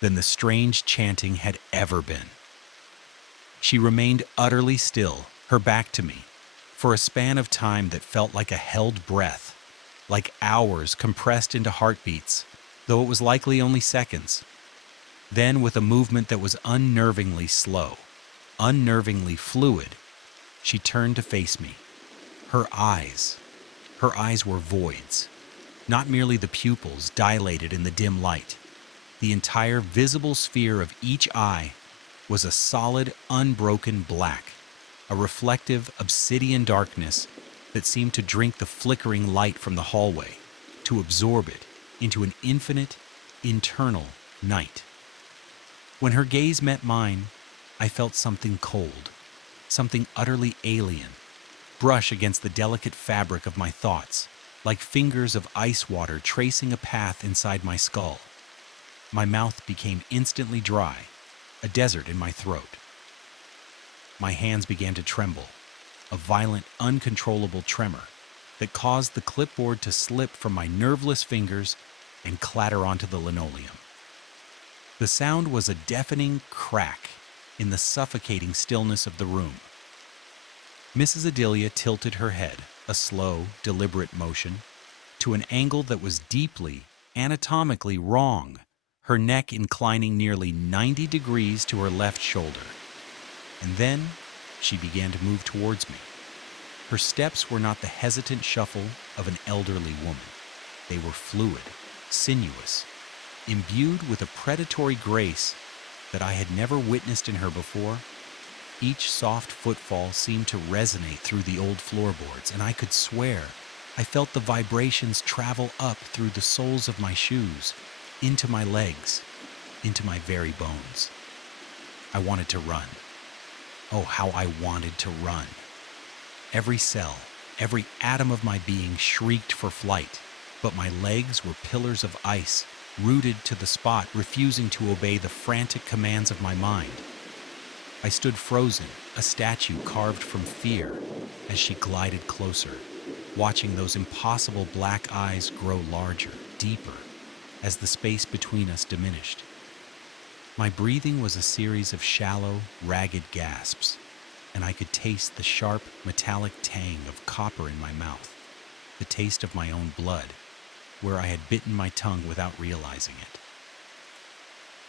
than the strange chanting had ever been. She remained utterly still, her back to me, for a span of time that felt like a held breath, like hours compressed into heartbeats, though it was likely only seconds. Then, with a movement that was unnervingly slow, unnervingly fluid, she turned to face me. Her eyes were voids, not merely the pupils dilated in the dim light. The entire visible sphere of each eye was a solid, unbroken black, a reflective, obsidian darkness that seemed to drink the flickering light from the hallway, to absorb it into an infinite, internal night. When her gaze met mine, I felt something cold, something utterly alien, brush against the delicate fabric of my thoughts, like fingers of ice water tracing a path inside my skull. My mouth became instantly dry, a desert in my throat. My hands began to tremble, a violent, uncontrollable tremor that caused the clipboard to slip from my nerveless fingers and clatter onto the linoleum. The sound was a deafening crack, in the suffocating stillness of the room. Mrs. Adelia tilted her head, a slow, deliberate motion, to an angle that was deeply, anatomically wrong, her neck inclining nearly 90 degrees to her left shoulder. And then she began to move towards me. Her steps were not the hesitant shuffle of an elderly woman. They were fluid, sinuous, imbued with a predatory grace that I had never witnessed in her before. Each soft footfall seemed to resonate through the old floorboards, and I could swear I felt the vibrations travel up through the soles of my shoes, into my legs, into my very bones. I wanted to run. Oh, how I wanted to run. Every cell, every atom of my being shrieked for flight, but my legs were pillars of ice, rooted to the spot, refusing to obey the frantic commands of my mind. I stood frozen, a statue carved from fear, as she glided closer, watching those impossible black eyes grow larger, deeper, as the space between us diminished. My breathing was a series of shallow, ragged gasps, and I could taste the sharp, metallic tang of copper in my mouth, the taste of my own blood, where I had bitten my tongue without realizing it.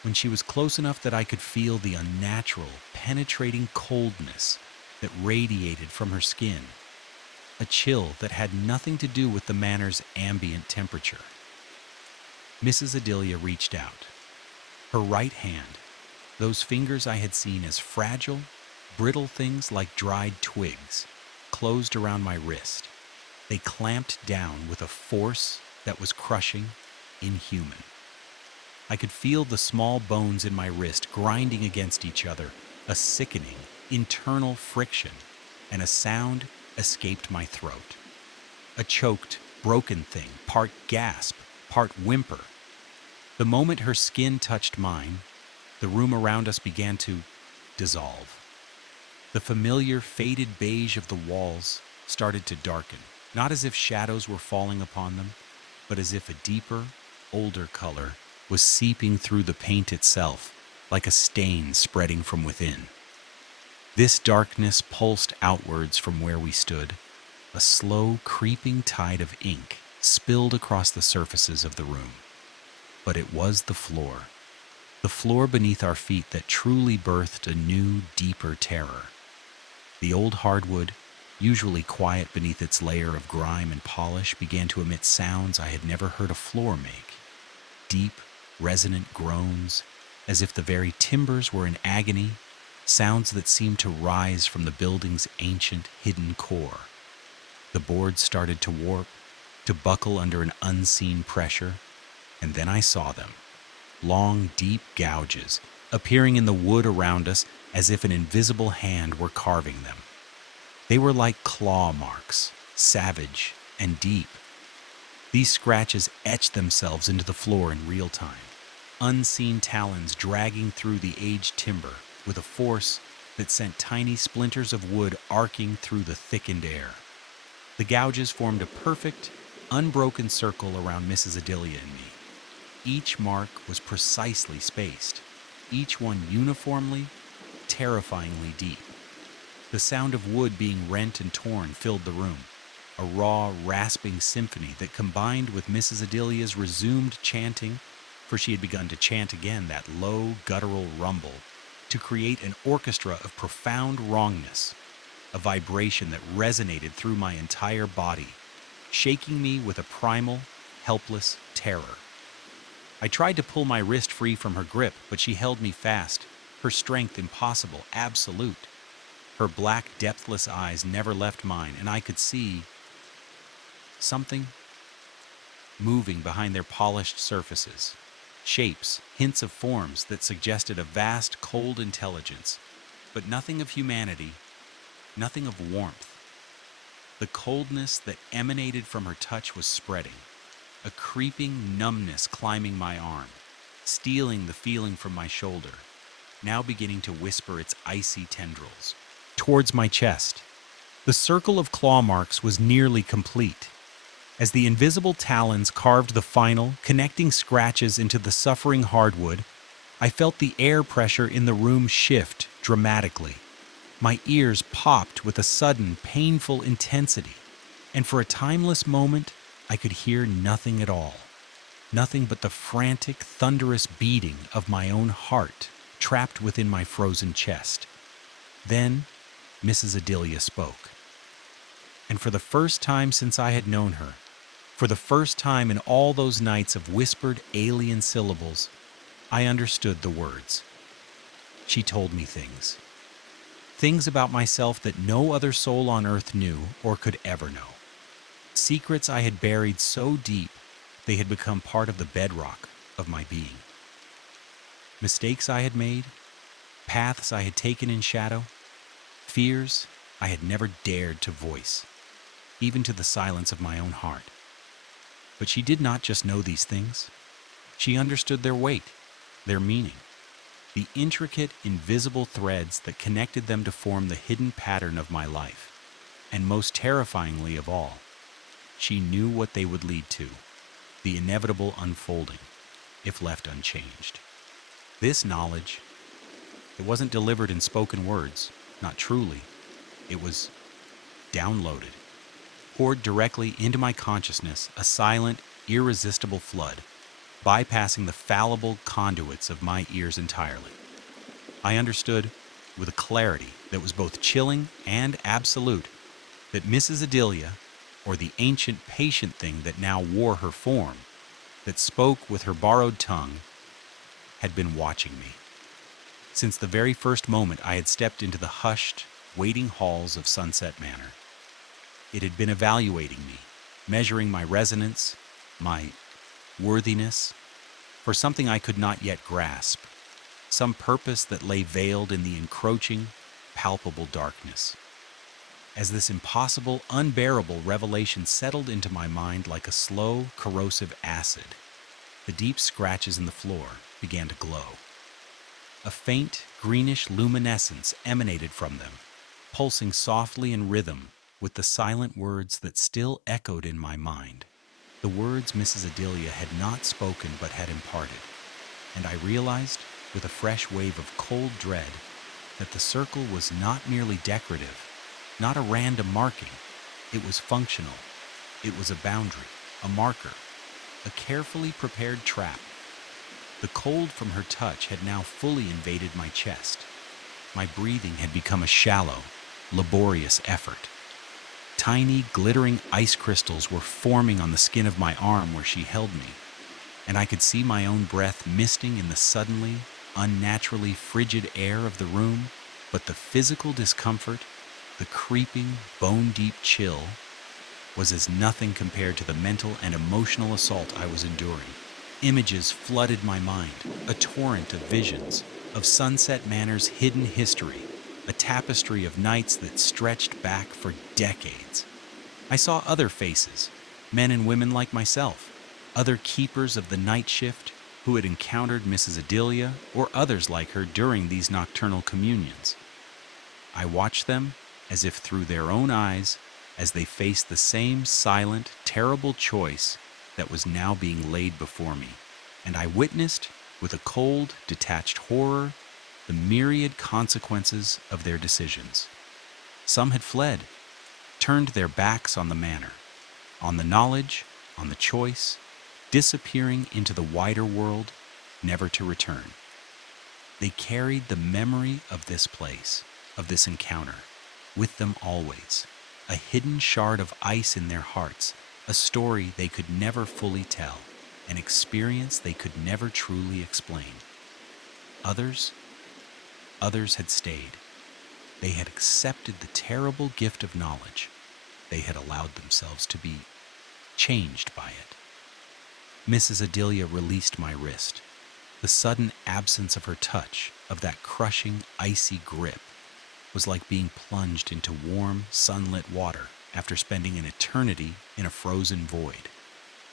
When she was close enough that I could feel the unnatural, penetrating coldness that radiated from her skin, a chill that had nothing to do with the manor's ambient temperature. Mrs. Adelia reached out. Her right hand, those fingers I had seen as fragile, brittle things like dried twigs, closed around my wrist. They clamped down with a force that was crushing, inhuman. I could feel the small bones in my wrist grinding against each other, a sickening, internal friction, and a sound escaped my throat. A choked, broken thing, part gasp, part whimper. The moment her skin touched mine, the room around us began to dissolve. The familiar faded beige of the walls started to darken, not as if shadows were falling upon them, but as if a deeper, older color was seeping through the paint itself, like a stain spreading from within. This darkness pulsed outwards from where we stood. A slow, creeping tide of ink spilled across the surfaces of the room. But it was the floor beneath our feet that truly birthed a new, deeper terror. The old hardwood, usually quiet beneath its layer of grime and polish, began to emit sounds I had never heard a floor make. Deep, resonant groans, as if the very timbers were in agony, sounds that seemed to rise from the building's ancient, hidden core. The boards started to warp, to buckle under an unseen pressure, and then I saw them. Long, deep gouges, appearing in the wood around us as if an invisible hand were carving them. They were like claw marks, savage and deep. These scratches etched themselves into the floor in real time, unseen talons dragging through the aged timber with a force that sent tiny splinters of wood arcing through the thickened air. The gouges formed a perfect, unbroken circle around Mrs. Adelia and me. Each mark was precisely spaced, each one uniformly, terrifyingly deep. The sound of wood being rent and torn filled the room, a raw, rasping symphony that combined with Mrs. Adelia's resumed chanting, for she had begun to chant again that low, guttural rumble, to create an orchestra of profound wrongness, a vibration that resonated through my entire body, shaking me with a primal, helpless terror. I tried to pull my wrist free from her grip, but she held me fast, her strength impossible, absolute. Her black, depthless eyes never left mine, and I could see something moving behind their polished surfaces. Shapes, hints of forms that suggested a vast, cold intelligence, but nothing of humanity, nothing of warmth. The coldness that emanated from her touch was spreading, a creeping numbness climbing my arm, stealing the feeling from my shoulder, now beginning to whisper its icy tendrils towards my chest. The circle of claw marks was nearly complete. As the invisible talons carved the final, connecting scratches into the suffering hardwood, I felt the air pressure in the room shift dramatically. My ears popped with a sudden, painful intensity, and for a timeless moment, I could hear nothing at all. Nothing but the frantic, thunderous beating of my own heart trapped within my frozen chest. Then, Mrs. Adelia spoke. And for the first time since I had known her, for the first time in all those nights of whispered alien syllables, I understood the words. She told me things. Things about myself that no other soul on earth knew or could ever know. Secrets I had buried so deep they had become part of the bedrock of my being. Mistakes I had made, paths I had taken in shadow, fears I had never dared to voice, even to the silence of my own heart. But she did not just know these things. She understood their weight, their meaning, the intricate, invisible threads that connected them to form the hidden pattern of my life. And most terrifyingly of all, she knew what they would lead to, the inevitable unfolding, if left unchanged. This knowledge, it wasn't delivered in spoken words, not truly. It was downloaded, poured directly into my consciousness, a silent, irresistible flood, bypassing the fallible conduits of my ears entirely. I understood, with a clarity that was both chilling and absolute, that Mrs. Adelia, or the ancient patient thing that now wore her form, that spoke with her borrowed tongue, had been watching me. Since the very first moment I had stepped into the hushed, waiting halls of Sunset Manor, it had been evaluating me, measuring my resonance, my worthiness, for something I could not yet grasp, some purpose that lay veiled in the encroaching, palpable darkness. As this impossible, unbearable revelation settled into my mind like a slow, corrosive acid, the deep scratches in the floor began to glow. A faint, greenish luminescence emanated from them, pulsing softly in rhythm with the silent words that still echoed in my mind. The words Mrs. Adelia had not spoken but had imparted, and I realized, with a fresh wave of cold dread, that the circle was not merely decorative, not a random marking. It was functional. It was a boundary, a marker, a carefully prepared trap. The cold from her touch had now fully invaded my chest. My breathing had become a shallow, laborious effort. Tiny, glittering ice crystals were forming on the skin of my arm where she held me, and I could see my own breath misting in the suddenly, unnaturally frigid air of the room, but the physical discomfort, the creeping, bone-deep chill, was as nothing compared to the mental and emotional assault I was enduring. Images flooded my mind, a torrent of visions, of Sunset Manor's hidden history, a tapestry of nights that stretched back for decades. I saw other faces, men and women like myself, other keepers of the night shift who had encountered Mrs. Adelia or others like her during these nocturnal communions. I watched them as if through their own eyes as they faced the same silent, terrible choice that was now being laid before me, and I witnessed, with a cold, detached horror, the myriad consequences of their decisions. Some had fled, turned their backs on the manor, on the knowledge, on the choice, disappearing into the wider world, never to return. They carried the memory of this place, of this encounter, with them always, a hidden shard of ice in their hearts, a story they could never fully tell, an experience they could never truly explain. Others had stayed. They had accepted the terrible gift of knowledge. They had allowed themselves to be changed by it. Mrs. Adelia released my wrist. The sudden absence of her touch, of that crushing, icy grip, was like being plunged into warm, sunlit water after spending an eternity in a frozen void.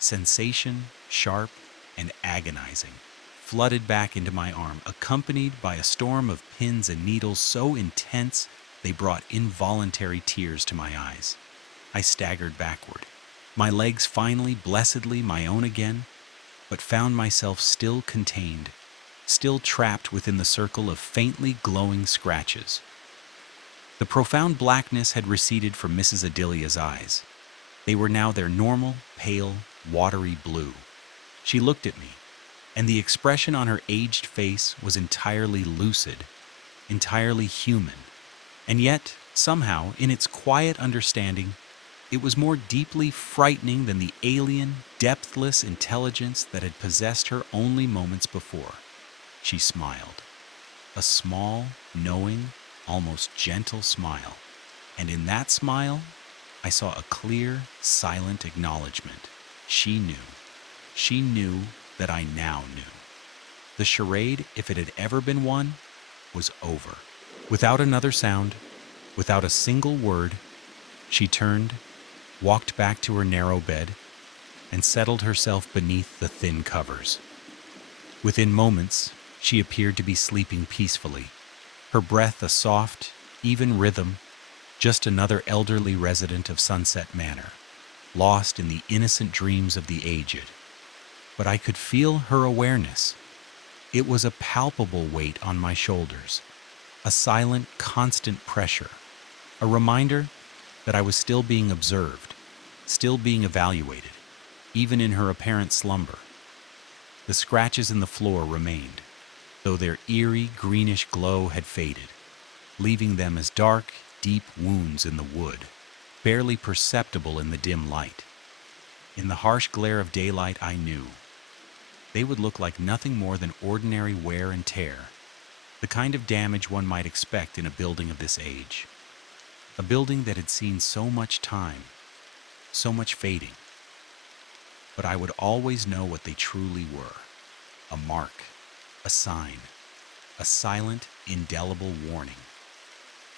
Sensation, sharp and agonizing, flooded back into my arm, accompanied by a storm of pins and needles so intense they brought involuntary tears to my eyes. I staggered backward, my legs finally blessedly my own again, but found myself still contained, still trapped within the circle of faintly glowing scratches. The profound blackness had receded from Mrs. Adelia's eyes. They were now their normal, pale, watery blue. She looked at me, and the expression on her aged face was entirely lucid, entirely human. And yet, somehow, in its quiet understanding, it was more deeply frightening than the alien, depthless intelligence that had possessed her only moments before. She smiled. A small, knowing, almost gentle smile. And in that smile, I saw a clear, silent acknowledgement. She knew. She knew that I now knew. The charade, if it had ever been won, was over. Without another sound, without a single word, she turned, walked back to her narrow bed, and settled herself beneath the thin covers. Within moments, she appeared to be sleeping peacefully, her breath a soft, even rhythm, just another elderly resident of Sunset Manor, lost in the innocent dreams of the aged. But I could feel her awareness. It was a palpable weight on my shoulders, a silent, constant pressure, a reminder that I was still being observed, still being evaluated, even in her apparent slumber. The scratches in the floor remained, though their eerie greenish glow had faded, leaving them as dark, deep wounds in the wood, barely perceptible in the dim light. In the harsh glare of daylight, I knew they would look like nothing more than ordinary wear and tear, the kind of damage one might expect in a building of this age. A building that had seen so much time, so much fading. But I would always know what they truly were. A mark, a sign, a silent, indelible warning.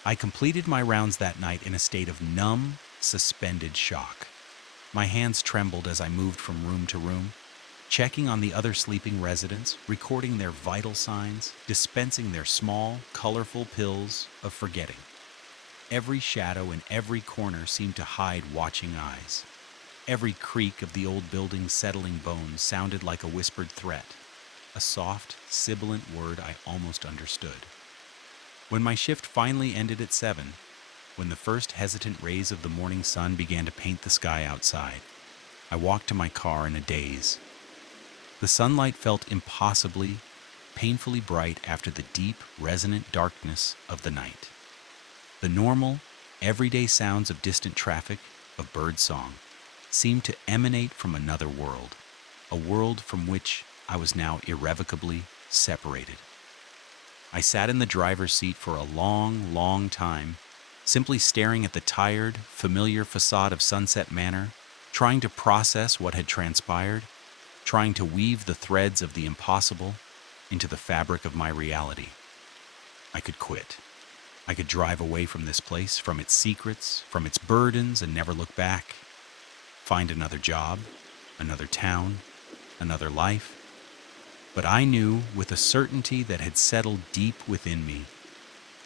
I completed my rounds that night in a state of numb, suspended shock. My hands trembled as I moved from room to room, checking on the other sleeping residents, recording their vital signs, dispensing their small, colorful pills of forgetting. Every shadow in every corner seemed to hide watching eyes. Every creak of the old building's settling bones sounded like a whispered threat, a soft, sibilant word I almost understood. When my shift finally ended at 7, when the first hesitant rays of the morning sun began to paint the sky outside, I walked to my car in a daze. The sunlight felt impossibly, painfully bright after the deep, resonant darkness of the night. The normal, everyday sounds of distant traffic, of bird song, seemed to emanate from another world, a world from which I was now irrevocably separated. I sat in the driver's seat for a long, long time, simply staring at the tired, familiar facade of Sunset Manor, trying to process what had transpired, trying to weave the threads of the impossible into the fabric of my reality. I could quit. I could drive away from this place, from its secrets, from its burdens, and never look back. Find another job, another town, another life. But I knew with a certainty that had settled deep within me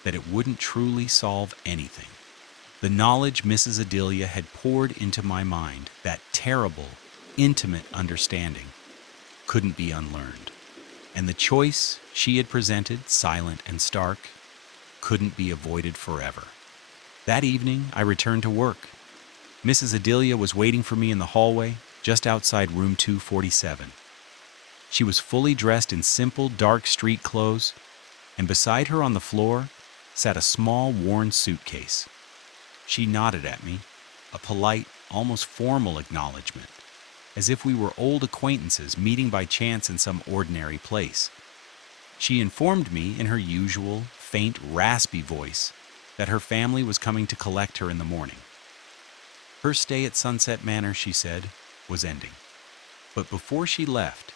that it wouldn't truly solve anything. The knowledge Mrs. Adelia had poured into my mind, that terrible, intimate understanding, couldn't be unlearned. And the choice she had presented, silent and stark, couldn't be avoided forever. That evening, I returned to work. Mrs. Adelia was waiting for me in the hallway, just outside room 247. She was fully dressed in simple, dark street clothes, and beside her on the floor sat a small, worn suitcase. She nodded at me, a polite, almost formal acknowledgement, as if we were old acquaintances meeting by chance in some ordinary place. She informed me in her usual, faint, raspy voice that her family was coming to collect her in the morning. Her stay at Sunset Manor, she said, was ending. But before she left,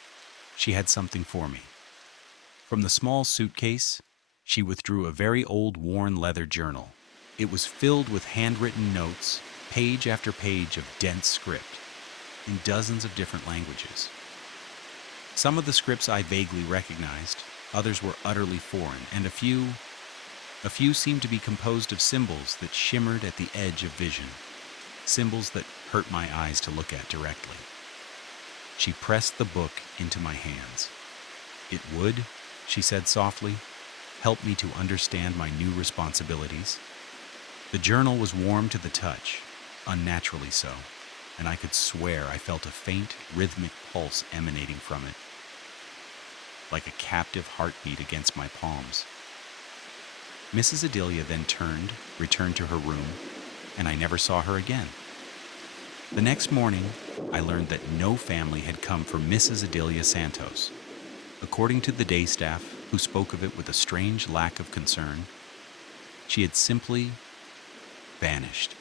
she had something for me. From the small suitcase, she withdrew a very old, worn leather journal. It was filled with handwritten notes, page after page of dense script, in dozens of different languages. Some of the scripts I vaguely recognized, others were utterly foreign, and a few seemed to be composed of symbols that shimmered at the edge of vision, symbols that hurt my eyes to look at directly. She pressed the book into my hands. It would, she said softly, help me to understand my new responsibilities. The journal was warm to the touch, unnaturally so, and I could swear I felt a faint, rhythmic pulse emanating from it, like a captive heartbeat against my palms. Mrs. Adelia then returned to her room, and I never saw her again. The next morning, I learned that no family had come for Mrs. Adelia Santos. According to the day staff, who spoke of it with a strange lack of concern, she had simply vanished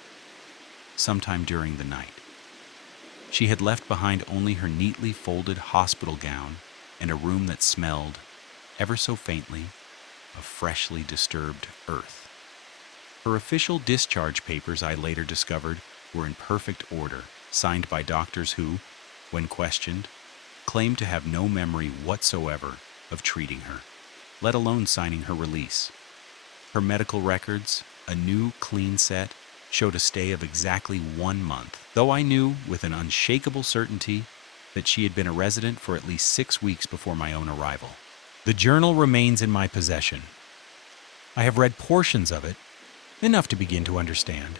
sometime during the night. She had left behind only her neatly folded hospital gown and a room that smelled, ever so faintly, of freshly disturbed earth. Her official discharge papers, I later discovered, were in perfect order, signed by doctors who, when questioned, claimed to have no memory whatsoever of treating her, let alone signing her release. Her medical records, a new clean set, showed a stay of exactly 1 month, though I knew with an unshakable certainty that she had been a resident for at least 6 weeks before my own arrival. The journal remains in my possession. I have read portions of it, enough to begin to understand.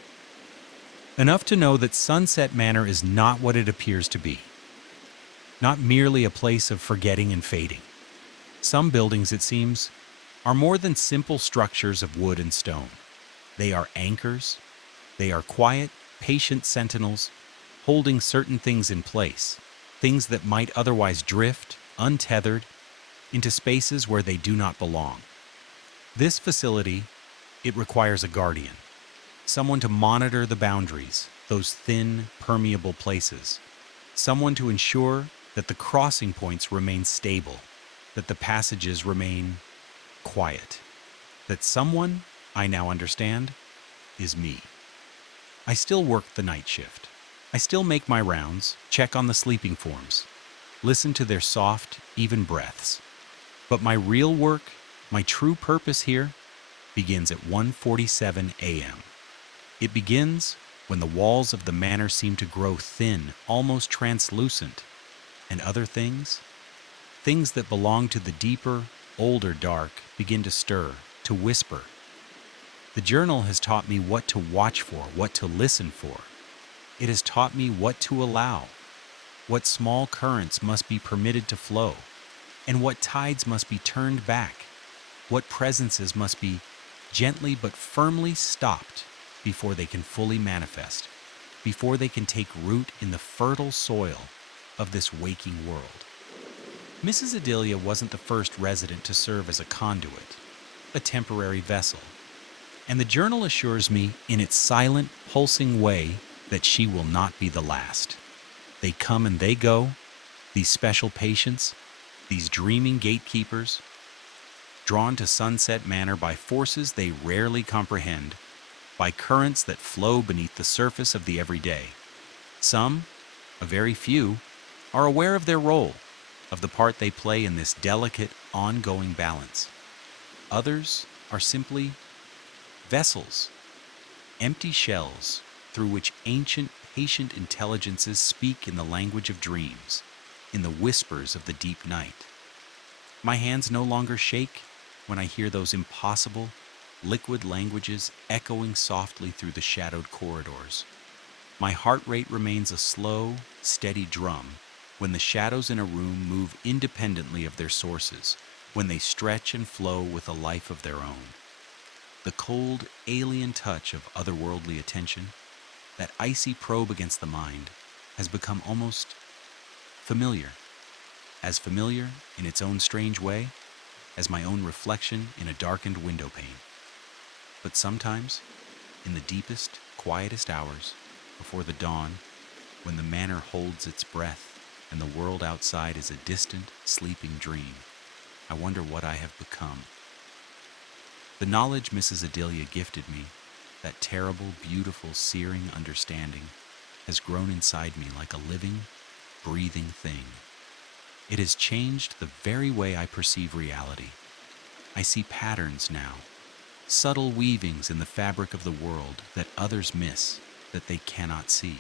Enough to know that Sunset Manor is not what it appears to be. Not merely a place of forgetting and fading. Some buildings, it seems, are more than simple structures of wood and stone. They are anchors. They are quiet, patient sentinels, holding certain things in place, things that might otherwise drift, untethered, into spaces where they do not belong. This facility, it requires a guardian, someone to monitor the boundaries, those thin, permeable places, someone to ensure that the crossing points remain stable, that the passages remain quiet, that someone, I now understand, is me. I still work the night shift. I still make my rounds, check on the sleeping forms, listen to their soft, even breaths. But my real work, my true purpose here, begins at 1:47 a.m. It begins when the walls of the manor seem to grow thin, almost translucent, and other things that belong to the deeper, older dark, begin to stir, to whisper. The journal has taught me what to watch for, what to listen for. It has taught me what to allow, what small currents must be permitted to flow, and what tides must be turned back, what presences must be gently but firmly stopped before they can fully manifest, before they can take root in the fertile soil of this waking world. Mrs. Adelia wasn't the first resident to serve as a conduit, a temporary vessel, and the journal assures me in its silent, pulsing way that she will not be the last. They come and they go, these special patients, these dreaming gatekeepers, drawn to Sunset Manor by forces they rarely comprehend, by currents that flow beneath the surface of the everyday. Some, a very few, are aware of their role, of the part they play in this delicate, ongoing balance. Others are simply vessels, empty shells through which ancient, patient intelligences speak in the language of dreams, in the whispers of the deep night. My hands no longer shake when I hear those impossible, liquid languages echoing softly through the shadowed corridors. My heart rate remains a slow, steady drum when the shadows in a room move independently of their sources, when they stretch and flow with a life of their own. The cold, alien touch of otherworldly attention, that icy probe against the mind, has become almost familiar. As familiar, in its own strange way, as my own reflection in a darkened window pane. But sometimes, in the deepest, quietest hours, before the dawn, when the manor holds its breath and the world outside is a distant, sleeping dream, I wonder what I have become. The knowledge Mrs. Adelia gifted me, that terrible, beautiful, searing understanding, has grown inside me like a living, breathing thing. It has changed the very way I perceive reality. I see patterns now, subtle weavings in the fabric of the world that others miss, that they cannot see.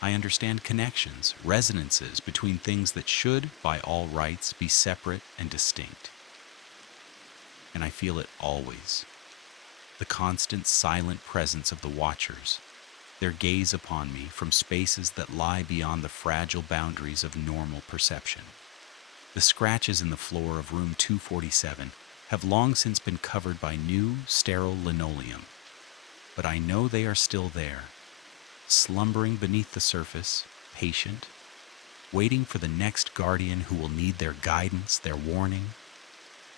I understand connections, resonances between things that should, by all rights, be separate and distinct. and I feel it always. The constant silent presence of the watchers, their gaze upon me from spaces that lie beyond the fragile boundaries of normal perception. The scratches in the floor of room 247 have long since been covered by new, sterile linoleum, but I know they are still there, slumbering beneath the surface, patient, waiting for the next guardian who will need their guidance, their warning.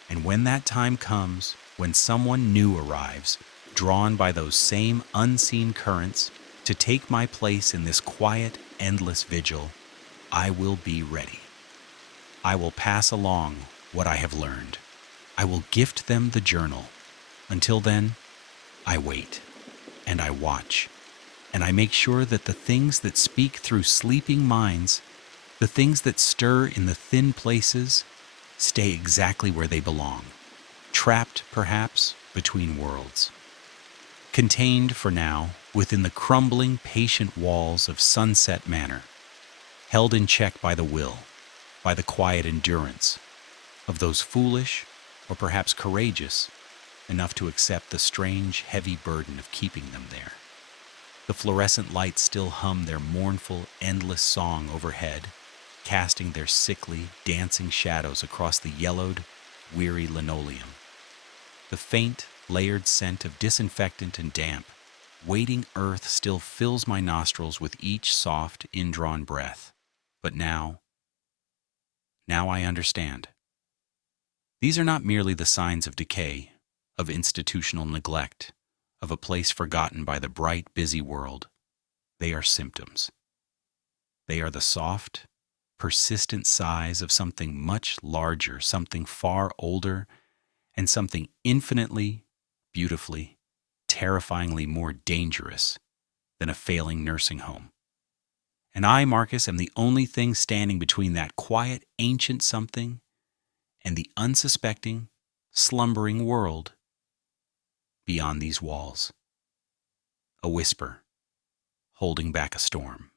And when that time comes, when someone new arrives, drawn by those same unseen currents to take my place in this quiet, endless vigil, I will be ready. I will pass along what I have learned. I will gift them the journal. Until then, I wait, and I watch, and I make sure that the things that speak through sleeping minds, the things that stir in the thin places, stay exactly where they belong, trapped, perhaps, between worlds. Contained, for now, within the crumbling, patient walls of Sunset Manor, held in check by the will, by the quiet endurance of those foolish, or perhaps courageous, enough to accept the strange, heavy burden of keeping them there. The fluorescent lights still hum their mournful, endless song overhead, casting their sickly, dancing shadows across the yellowed, weary linoleum. The faint, layered scent of disinfectant and damp, waiting earth still fills my nostrils with each soft, indrawn breath. But now I understand. These are not merely the signs of decay, of institutional neglect, of a place forgotten by the bright, busy world. They are symptoms. They are the soft, persistent sighs of something much larger, something far older, and something infinitely, beautifully, terrifyingly more dangerous than a failing nursing home. And I, Marcus, am the only thing standing between that quiet, ancient something and the unsuspecting, slumbering world beyond these walls. A whisper, holding back a storm.